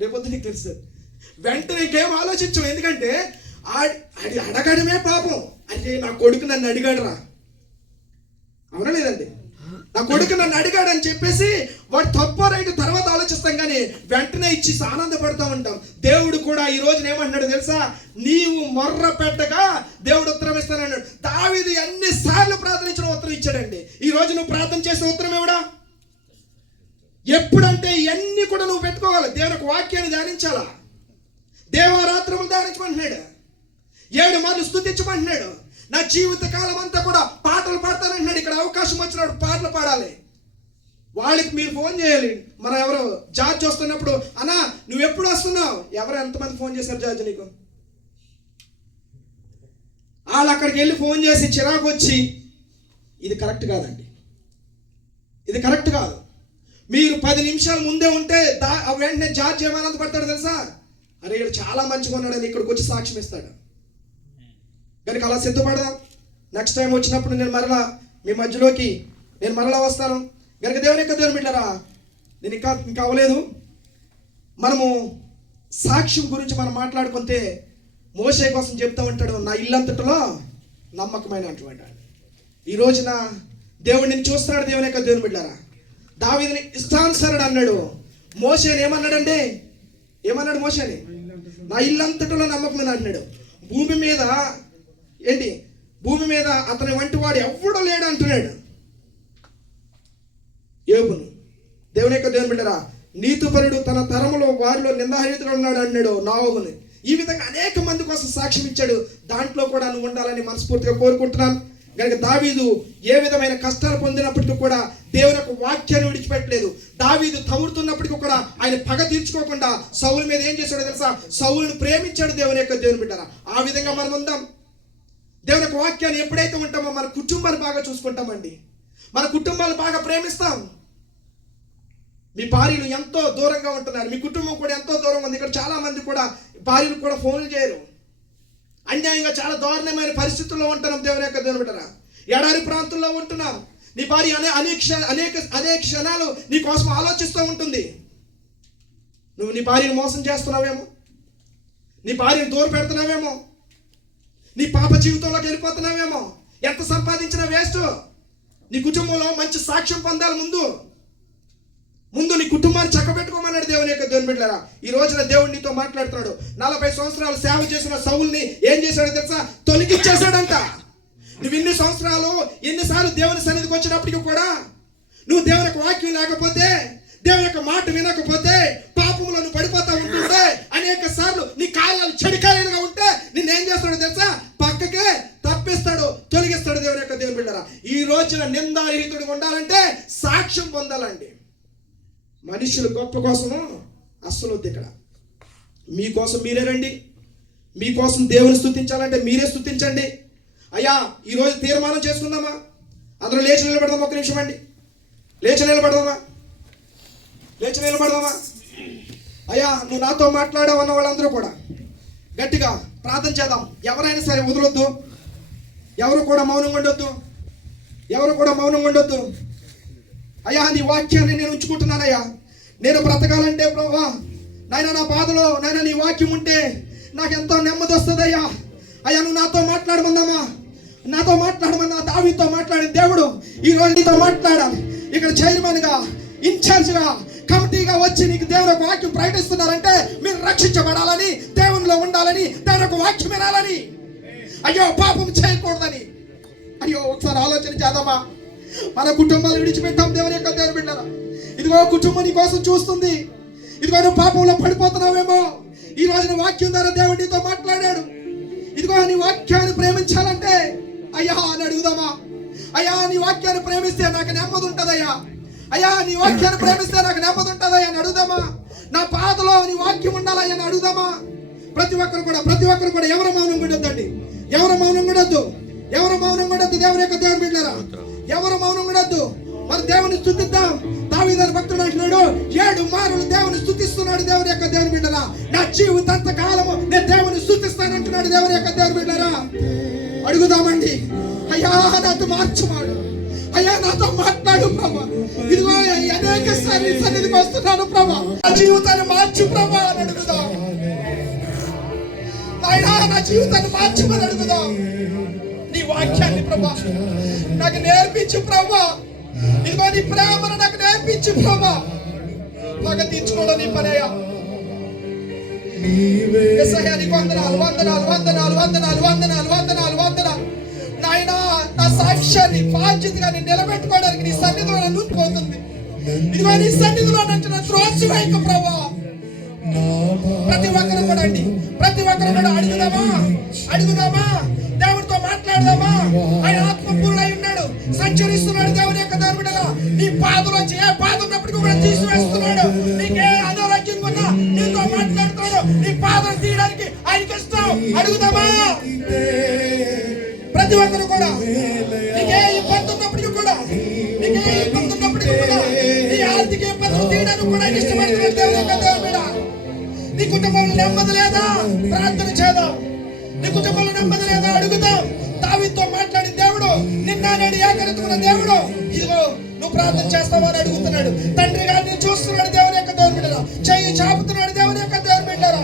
రేపొద్దు నీకు తెలుసు, వెంటనే ఇంకేం ఆలోచించం. ఎందుకంటే అడగడమే పాపం. అంటే నా కొడుకు నన్ను అడిగాడురా, అవునా లేదండి? నా కొడుకు నన్ను అడిగాడు అని చెప్పేసి వాడు తప్ప రైట్ తర్వాత ఆలోచిస్తాం, కానీ వెంటనే ఇచ్చి ఆనందపడతా ఉంటాం. దేవుడు కూడా ఈ రోజున ఏమంటున్నాడు తెలుసా? నీవు మొర్ర పెట్టగా దేవుడు ఉత్తరం ఇస్తానన్నాడు. దావీదు ఎన్నిసార్లు ప్రార్థనించిన ఉత్తరం ఇచ్చాడండి. ఈ రోజు నువ్వు ప్రార్థన చేసిన ఉత్తరం ఎవడా? ఎప్పుడంటే ఇవన్నీ కూడా నువ్వు పెట్టుకోవాలి. దేవునికి వాక్యాన్ని ధ్యానించాలా, దేవారాత్రములు ధ్యానించమంటున్నాడు, 7 మార్లు స్తుతించమంటున్నాడు. నా జీవిత కాలం అంతా కూడా పాటలు పాడతానంటున్నాడు. ఇక్కడ అవకాశం వచ్చినప్పుడు పాటలు పాడాలి. వాళ్ళకి మీరు ఫోన్ చేయాలి. మనం ఎవరో జార్జ్ వస్తున్నప్పుడు, అన్నా నువ్వు ఎప్పుడు వస్తున్నావు? ఎంతమంది ఫోన్ చేశారు జార్జ్ నీకు? వాళ్ళు అక్కడికి వెళ్ళి ఫోన్ చేసి చిరాకు వచ్చి, ఇది కరెక్ట్ కాదండి, ఇది కరెక్ట్ కాదు. మీరు 10 నిమిషాలు ముందే ఉంటే వెంటనే జార్జ్ ఏమైనా పడతాడు తెలుసా? అరే ఇక్కడ చాలా మంచిగా ఉన్నాడని ఇక్కడికి వచ్చి సాక్ష్యం ఇస్తాడు. కనుక అలా సిద్ధపడదాం. నెక్స్ట్ టైం వచ్చినప్పుడు నేను మరలా మీ మధ్యలోకి నేను మరలా వస్తాను. కనుక దేవుని బిడ్డలారా, నేను ఇంకా అవ్వలేదు. మనము సాక్ష్యం గురించి మనం మాట్లాడుకుంటే మోషే కోసం చెప్తా ఉంటాడు, నా ఇల్లంతటిలో నమ్మకమైన అటువంటి. ఈ రోజున దేవుడు నిన్ను చూస్తున్నాడు దేవుని బిడ్డలారా. దావీదుని ఇష్టానుసారుడు అన్నాడు. మోషేని ఏమన్నాడండి? ఏమన్నాడు మోషేని? నా ఇల్లంతటిలో నమ్మకమైన అంటున్నాడు. భూమి మీద అతని వంటి వాడు ఎవడో లేడు అంటున్నాడు. యోబును దేవుని బిడ్డరా, నీతిపరుడు తన తరములో వారిలో నిందారహితుడు ఉన్నాడు అన్నాడు నావోబుని. ఈ విధంగా అనేక మంది కోసం సాక్ష్యం ఇచ్చాడు. దాంట్లో కూడా నువ్వు ఉండాలని మనస్ఫూర్తిగా కోరుకుంటున్నాను. కనుక దావీదు ఏ విధమైన కష్టాలు పొందినప్పటికీ కూడా దేవుని యొక్క వాక్యాన్ని విడిచిపెట్టలేదు. దావీదు తగులుతున్నప్పటికీ కూడా ఆయన పగ తీర్చుకోకుండా సౌలు మీద ఏం చేశాడో తెలుసా? సౌలును ప్రేమించాడు దేవుని బిడ్డరా. ఆ విధంగా మనం ఉందాం. దేవుని యొక్క వాక్యాన్ని ఎప్పుడైతే ఉంటామో మన కుటుంబాన్ని బాగా చూసుకుంటామండి, మన కుటుంబాలు బాగా ప్రేమిస్తాం. మీ భార్యలు ఎంతో దూరంగా ఉంటున్నారు, మీ కుటుంబం కూడా ఎంతో దూరంగా ఉంది. ఇక్కడ చాలా మంది కూడా భార్యలు కూడా ఫోన్లు చేయరు. అన్యాయంగా చాలా దారుణమైన పరిస్థితుల్లో ఉంటున్నాం దేవుని బిడ్డరా. ఎడారి ప్రాంతంలో ఉంటున్నాం. నీ భార్య అనేక క్షణాలు నీ కోసం ఆలోచిస్తూ ఉంటుంది. నువ్వు నీ భార్యను మోసం చేస్తున్నావేమో, నీ భార్యను దూరం పెడుతున్నావేమో, నీ పాప జీవితంలోకి వెళ్ళిపోతున్నావేమో, ఎంత సంపాదించినా వేస్ట్. నీ కుటుంబంలో మంచి సాక్ష్యం పొందాలి. ముందు నీ కుటుంబాన్ని చక్కబెట్టుకోమన్నాడు దేవుని బిడ్డలారా. ఈ రోజున దేవుడు నీతో మాట్లాడుతున్నాడు. 40 సంవత్సరాలు సేవ చేసిన సౌలుని ఏం చేశాడో తెలుసా? తొలగించేశాడంట. నువ్వు ఇన్ని సంవత్సరాలు ఎన్నిసార్లు దేవుని సన్నిధికి వచ్చినప్పటికీ కూడా నువ్వు దేవుని యొక్క వాక్యం లేకపోతే, దేవుని యొక్క మాట వినకపోతే, పాపంలో నువ్వు పడిపోతా ఉంటుంటే అనేక వినాలండి, మనుషులు గొప్ప కోసము అస్సలు వద్దు. ఇక్కడ మీకోసం మీరే రండి. మీకోసం దేవుని స్తుతించాలంటే మీరే స్తుతించండి. అయ్యా ఈరోజు తీర్మానం చేసుకుందామా? అందరూ లేచి నిలబడదామా? ఒక్క నిమిషం అండి, లేచి నిలబడదామా? అయ్యా నువ్వు నాతో మాట్లాడావు అన్న వాళ్ళందరూ కూడా గట్టిగా ప్రార్థన చేద్దాం. ఎవరైనా సరే వదలొద్దు, ఎవరు కూడా మౌనంగా ఉండొద్దు. అయ్యా నీ వాక్యాన్ని నేను ఉంచుకుంటున్నానయ్యా. నేను బ్రతకాలంటే ప్రభువా నాయన నా బాధలో నాయన నీ వాక్యం ఉంటే నాకు ఎంతో నెమ్మది వస్తుందయ్యా. అయ్యా నువ్వు నాతో మాట్లాడమన్నా దావీదుతో మాట్లాడిన దేవుడు ఈరోజు నీతో మాట్లాడాలి. ఇక్కడ చైర్మన్గా, ఇన్ఛార్జ్గా, కమిటీగా వచ్చి నీకు దేవుని ఒక వాక్యం ప్రకటిస్తున్నారంటే మీరు రక్షించబడాలని, దేవునిలో ఉండాలని, దేవుని ఒక వాక్యం వినాలని, అయ్యో పాపం చేయకూడదని. అయ్యో ఒకసారి ఆలోచన చేద్దామా? మన కుటుంబాలు విడిచిపెట్టాం దేవుని యొక్క దేవుని బిడ్డరా. ఇదిగో కుటుంబం నీ కోసం చూస్తుంది. ఇదిగో నువ్వు పాపంలో పడిపోతున్నావేమో, ఈ రోజున వాక్యం ద్వారా దేవుడు నీతో మాట్లాడాడు. ఇదిగో నీ వాక్యాన్ని ప్రేమించాలంటే అయ్యా అని అడుగుదామా? అయ్యా నీ వాక్యాన్ని ప్రేమిస్తే నాకు నెమ్మది ఉంటుందయ్యా. అయ్యా నీ వాక్యాన్ని ప్రేమిస్తే నాకు నెమ్మది ఉంటుందయ్యా అని అడుగుదామా? నా పాదలో నీ వాక్యం ఉండాలయ్యా అని అడుగుదామా? ప్రతి ఒక్కరు కూడా ఎవరు మౌనం ఉండొద్దండి. ఎవరు మౌనం ఉండొద్దు దేవుని యొక్క దేవుని బిడ్డలారా, ఎవరు మౌనం ఉండొద్దు. మరి దేవుని స్తుతిద్దాం. దావీదు భక్తుడు అంటున్నాడు, 7 మారులు దేవుని స్తుతిస్తున్నాడు దేవుని యొక్క దేవుని బిడ్డలారా. నా జీవితాంత కాలము నేను దేవుని స్తుతిస్తానంటున్నాడు దేవుని యొక్క దేవుని బిడ్డలారా. అడుగుదామండి, అయ్యా నాతో మార్చుమాడు, అయ్యా నాతో మాట్లాడు ప్రభా. ఇదిగో అనేక సార్లు సన్నిధికి వస్తున్నాను ప్రభా, నా జీవితాన్ని మార్చు ప్రభా అని అడుగుదాం. అయ్యా నా జీవితాన్ని మార్చమని అడుగుదాం. నీ వాక్యాన్ని ప్రభా నాకు నేర్పించు ప్రభా. ఇదిగో నీ ప్రేమను నాకు నేర్పించు ప్రభా. పగ తీర్చుకోవడం నీ పనయ్యా. నీకు వందనాలు. నాయనా నా సాక్ష్యాన్ని బాధ్యతగా నిలబెట్టుకోవడానికి నీ సన్నిధిలో నన్ను పోతుంది. ఇదిగో నీ సన్నిధిలో నన్ను త్రోసివేయక ప్రభా. ప్రతి ఒక్కరు కూడా అడుగుదామా? దేవుడితో మాట్లాడదామా? ఆయన ఆత్మపూర్ణుడై ఉన్నాడు, సంచరిస్తున్నాడు దేవుని యొక్క దేవుని బిడ్డగా. నీ పాదలోంచి ఏ బాధ ఉన్నప్పటికీ కూడా తీసివేస్తున్నాడు. నీకే అనారోగ్యం ఉన్నా నీతో మాట్లాడుతున్నాడు. నీ పాదం తీయడానికి ఆయనకి ఇష్టం. అడుగుదామా? ప్రతి ఒక్కరు కూడా నీకే ఇబ్బంది ఉన్నప్పటికీ కూడా నీ ఆర్థిక ఇబ్బందులు తీయడానికి కూడా ఆయన ఇష్టపడుతున్నాడు దేవుని యొక్క దేవుని బిడ్డ. నీ కుటుంబంలో నెమ్మది లేదా? ప్రార్థన చేద్దాం. నీ కుటుంబంలో నెమ్మది లేదా? అడుగుదాం. దావీదుతో మాట్లాడిన దేవుడు, నిన్న నేడు ఏకరీతిగా దేవుడు, ఇదిగో నువ్వు ప్రార్థన చేస్తావని అడుగుతున్నాడు. తండ్రి గారిని చూస్తున్నాడు దేవుని యొక్క దేవుని బిడ్డరా. చెయ్యి చాపుతున్నాడు దేవుని యొక్క దేవుని బిడ్డరా.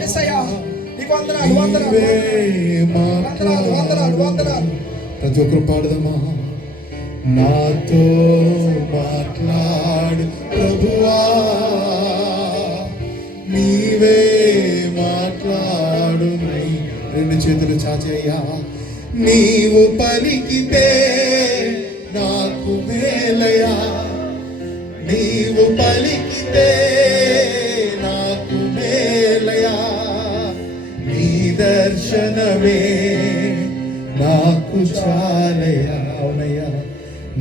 యేసయ్యా నీకు వందనాలు. ప్రతి ఒక్కరు పాడదామా? నాతో మాట్లాడు ప్రభువా, నీవే మాట్లాడు. 2 చేతులు చాచయ్యా. నీవు పలికితే నాకు మేలయా, నీవు పలికితే నాకు మేలయా. నీ దర్శనమే నాకు చాలయా. అవునయ్యా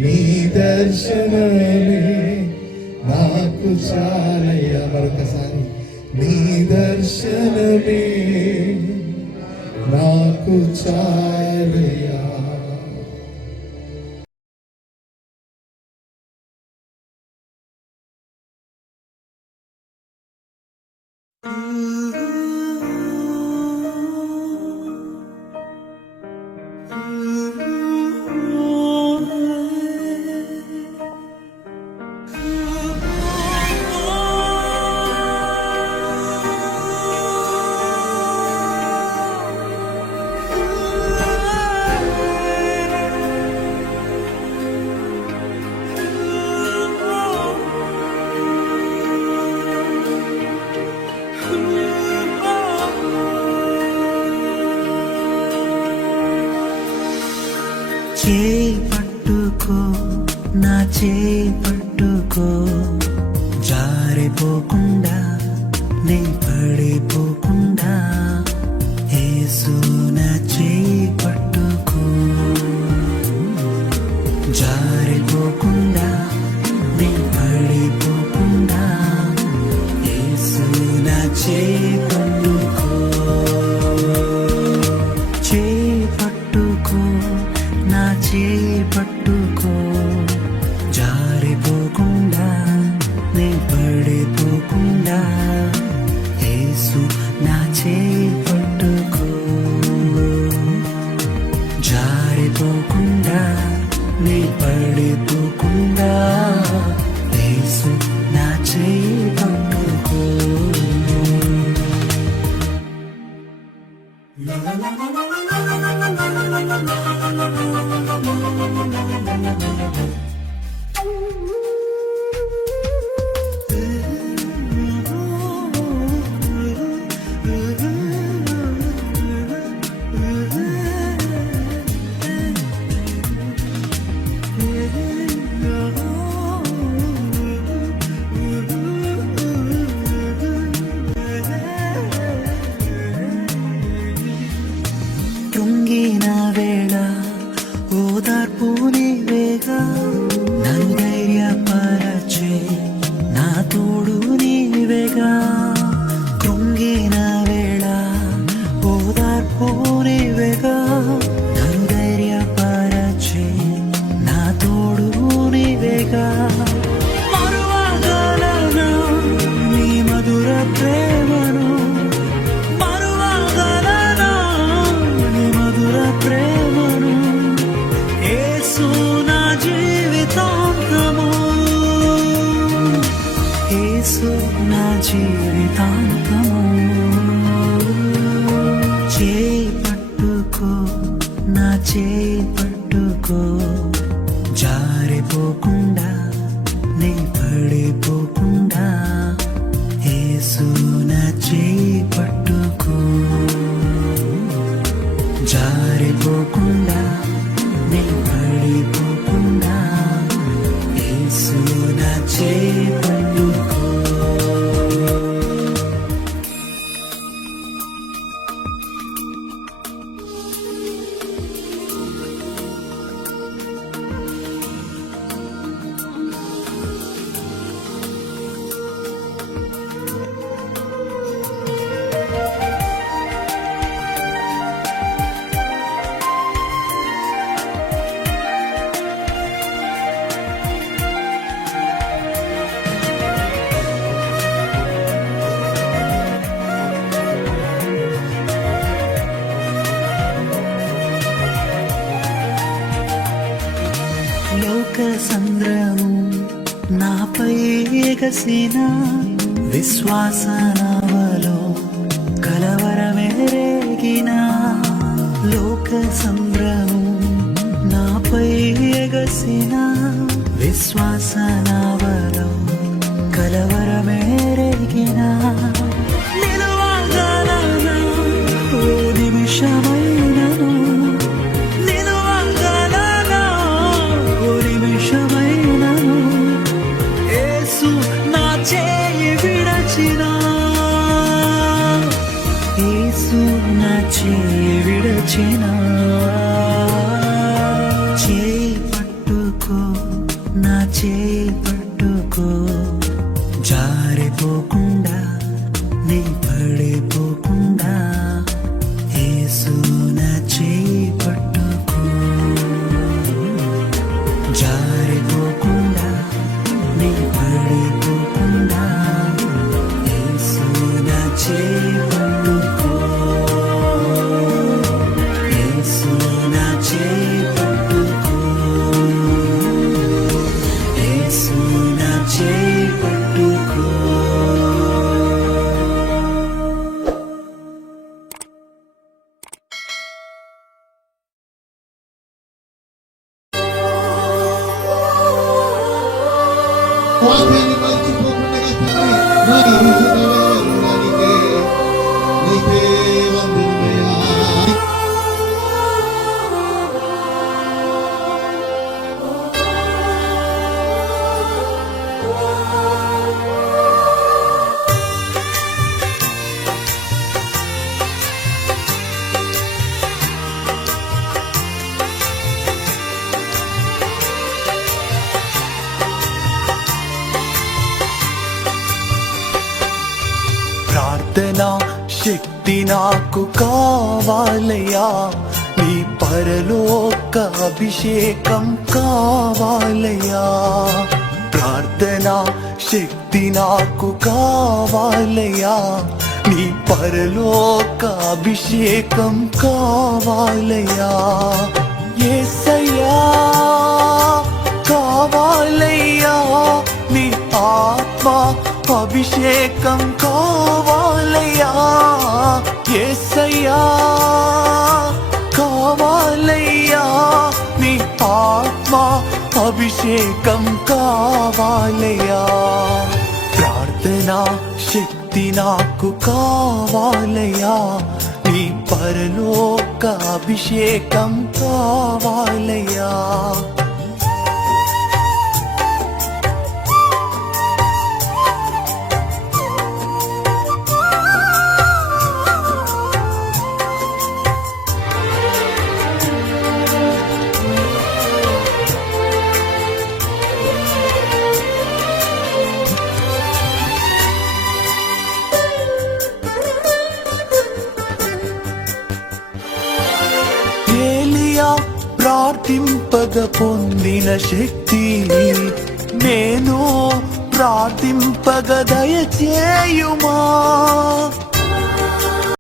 నీ దర్శనమే నాకు చాలయ్యా. మరొకసారి నీ దర్శనమే నాకు చాలయ్యా. చేయి పట్టుకో, నా చేయి పట్టుకో, జారిపోకుండా నే పడిపోకుండా. యేసు నా చేయి పట్టుకో, జారిపోకుండా చేయి పట్టుకో, చేయి పట్టుకో, నా చేయి పట్టుకో, జారిపోకుండా నే పడిపోకుండా యేసు నా చేయి పట్టుకో, జారిపోకుండా నే పడిపోకుండా యేసు నా చేయి పట్టుకో. కృంగిన వేళ ఓదార్పు నీవేగా, నన్ను ధైర్యపరచే నా తోడు నీవేగా. కృంగిన వేళ ఓదార్పు నీవేగా, నన్ను ధైర్యపరచే నా తోడు నీవేగా. మరువగలనా నీ మధుర ప్రేమను, మరువగలనా నీ మధుర ప్రేమను, యేసు నా జీవితాంతము, యేసు నా జీవితాంతము. చేయి పట్టుకో, నా చేయి పట్టుకో, జారిపోకుండా నే పడిపోకుండా యేసు నా చేయి పట్టుకో, జారిపోకుండా నే పడిపోకుండా యేసు నా చేయి పట్టుకో. లోక సంద్రము నాపై ఎగసిన విశ్వాస నావలో కలవరమెరేగిన, లోక సంద్రము నాపై ఎగసిన విశ్వాస నావలో కలవరమెరేగిన. నిలువగలనా ఓ నిమిషమైనను, నిలువగలనా ఓ నిమిషమైనను, యేసు నా చేయి విడచిన, యేసు నా చేయి విడచిన. చేయి పట్టుకో, నా చేయి పట్టుకో, జారిపోకుండా నీ పడిపోకుండా యేసు నా చేయి పట్టుకో, జారిపోకుండా నీ పడిపోకుండా యేసు నా చేయి పట్టుకో, యేసు నా చేయి పట్టుకో, యేసు నా చేయి పట్టుకో. వాక్యాన్ని మర్చిపోకుండా తండ్రి, నా ఉచిత వేరుడానికే నీకే వందనమయ్యా. ప్రార్థన శక్తి నాకు కావాలయ్యా, నీ పరలోక అభిషేకం కావాలయ్యా. ప్రార్థన శక్తి నాకు కావాలయ్యా, నీ పరలోక అభిషేకం కావాలయ్యా. యేసయ్యా కావాలయ్యా, నీ ఆత్మ అభిషేకం కావాలయ్యా. యేసయ్యా కావాలయ్యా, నీ ఆత్మ అభిషేకం కావాలయ్యా. ప్రార్థనా శక్తి నాకు కావాలయ్యా, నీ పరలోక అభిషేకం కావాలయ్యా. ప్రార్థింపగ పొందిన శక్తి నేను ప్రార్థింపగ దయచేయుమా.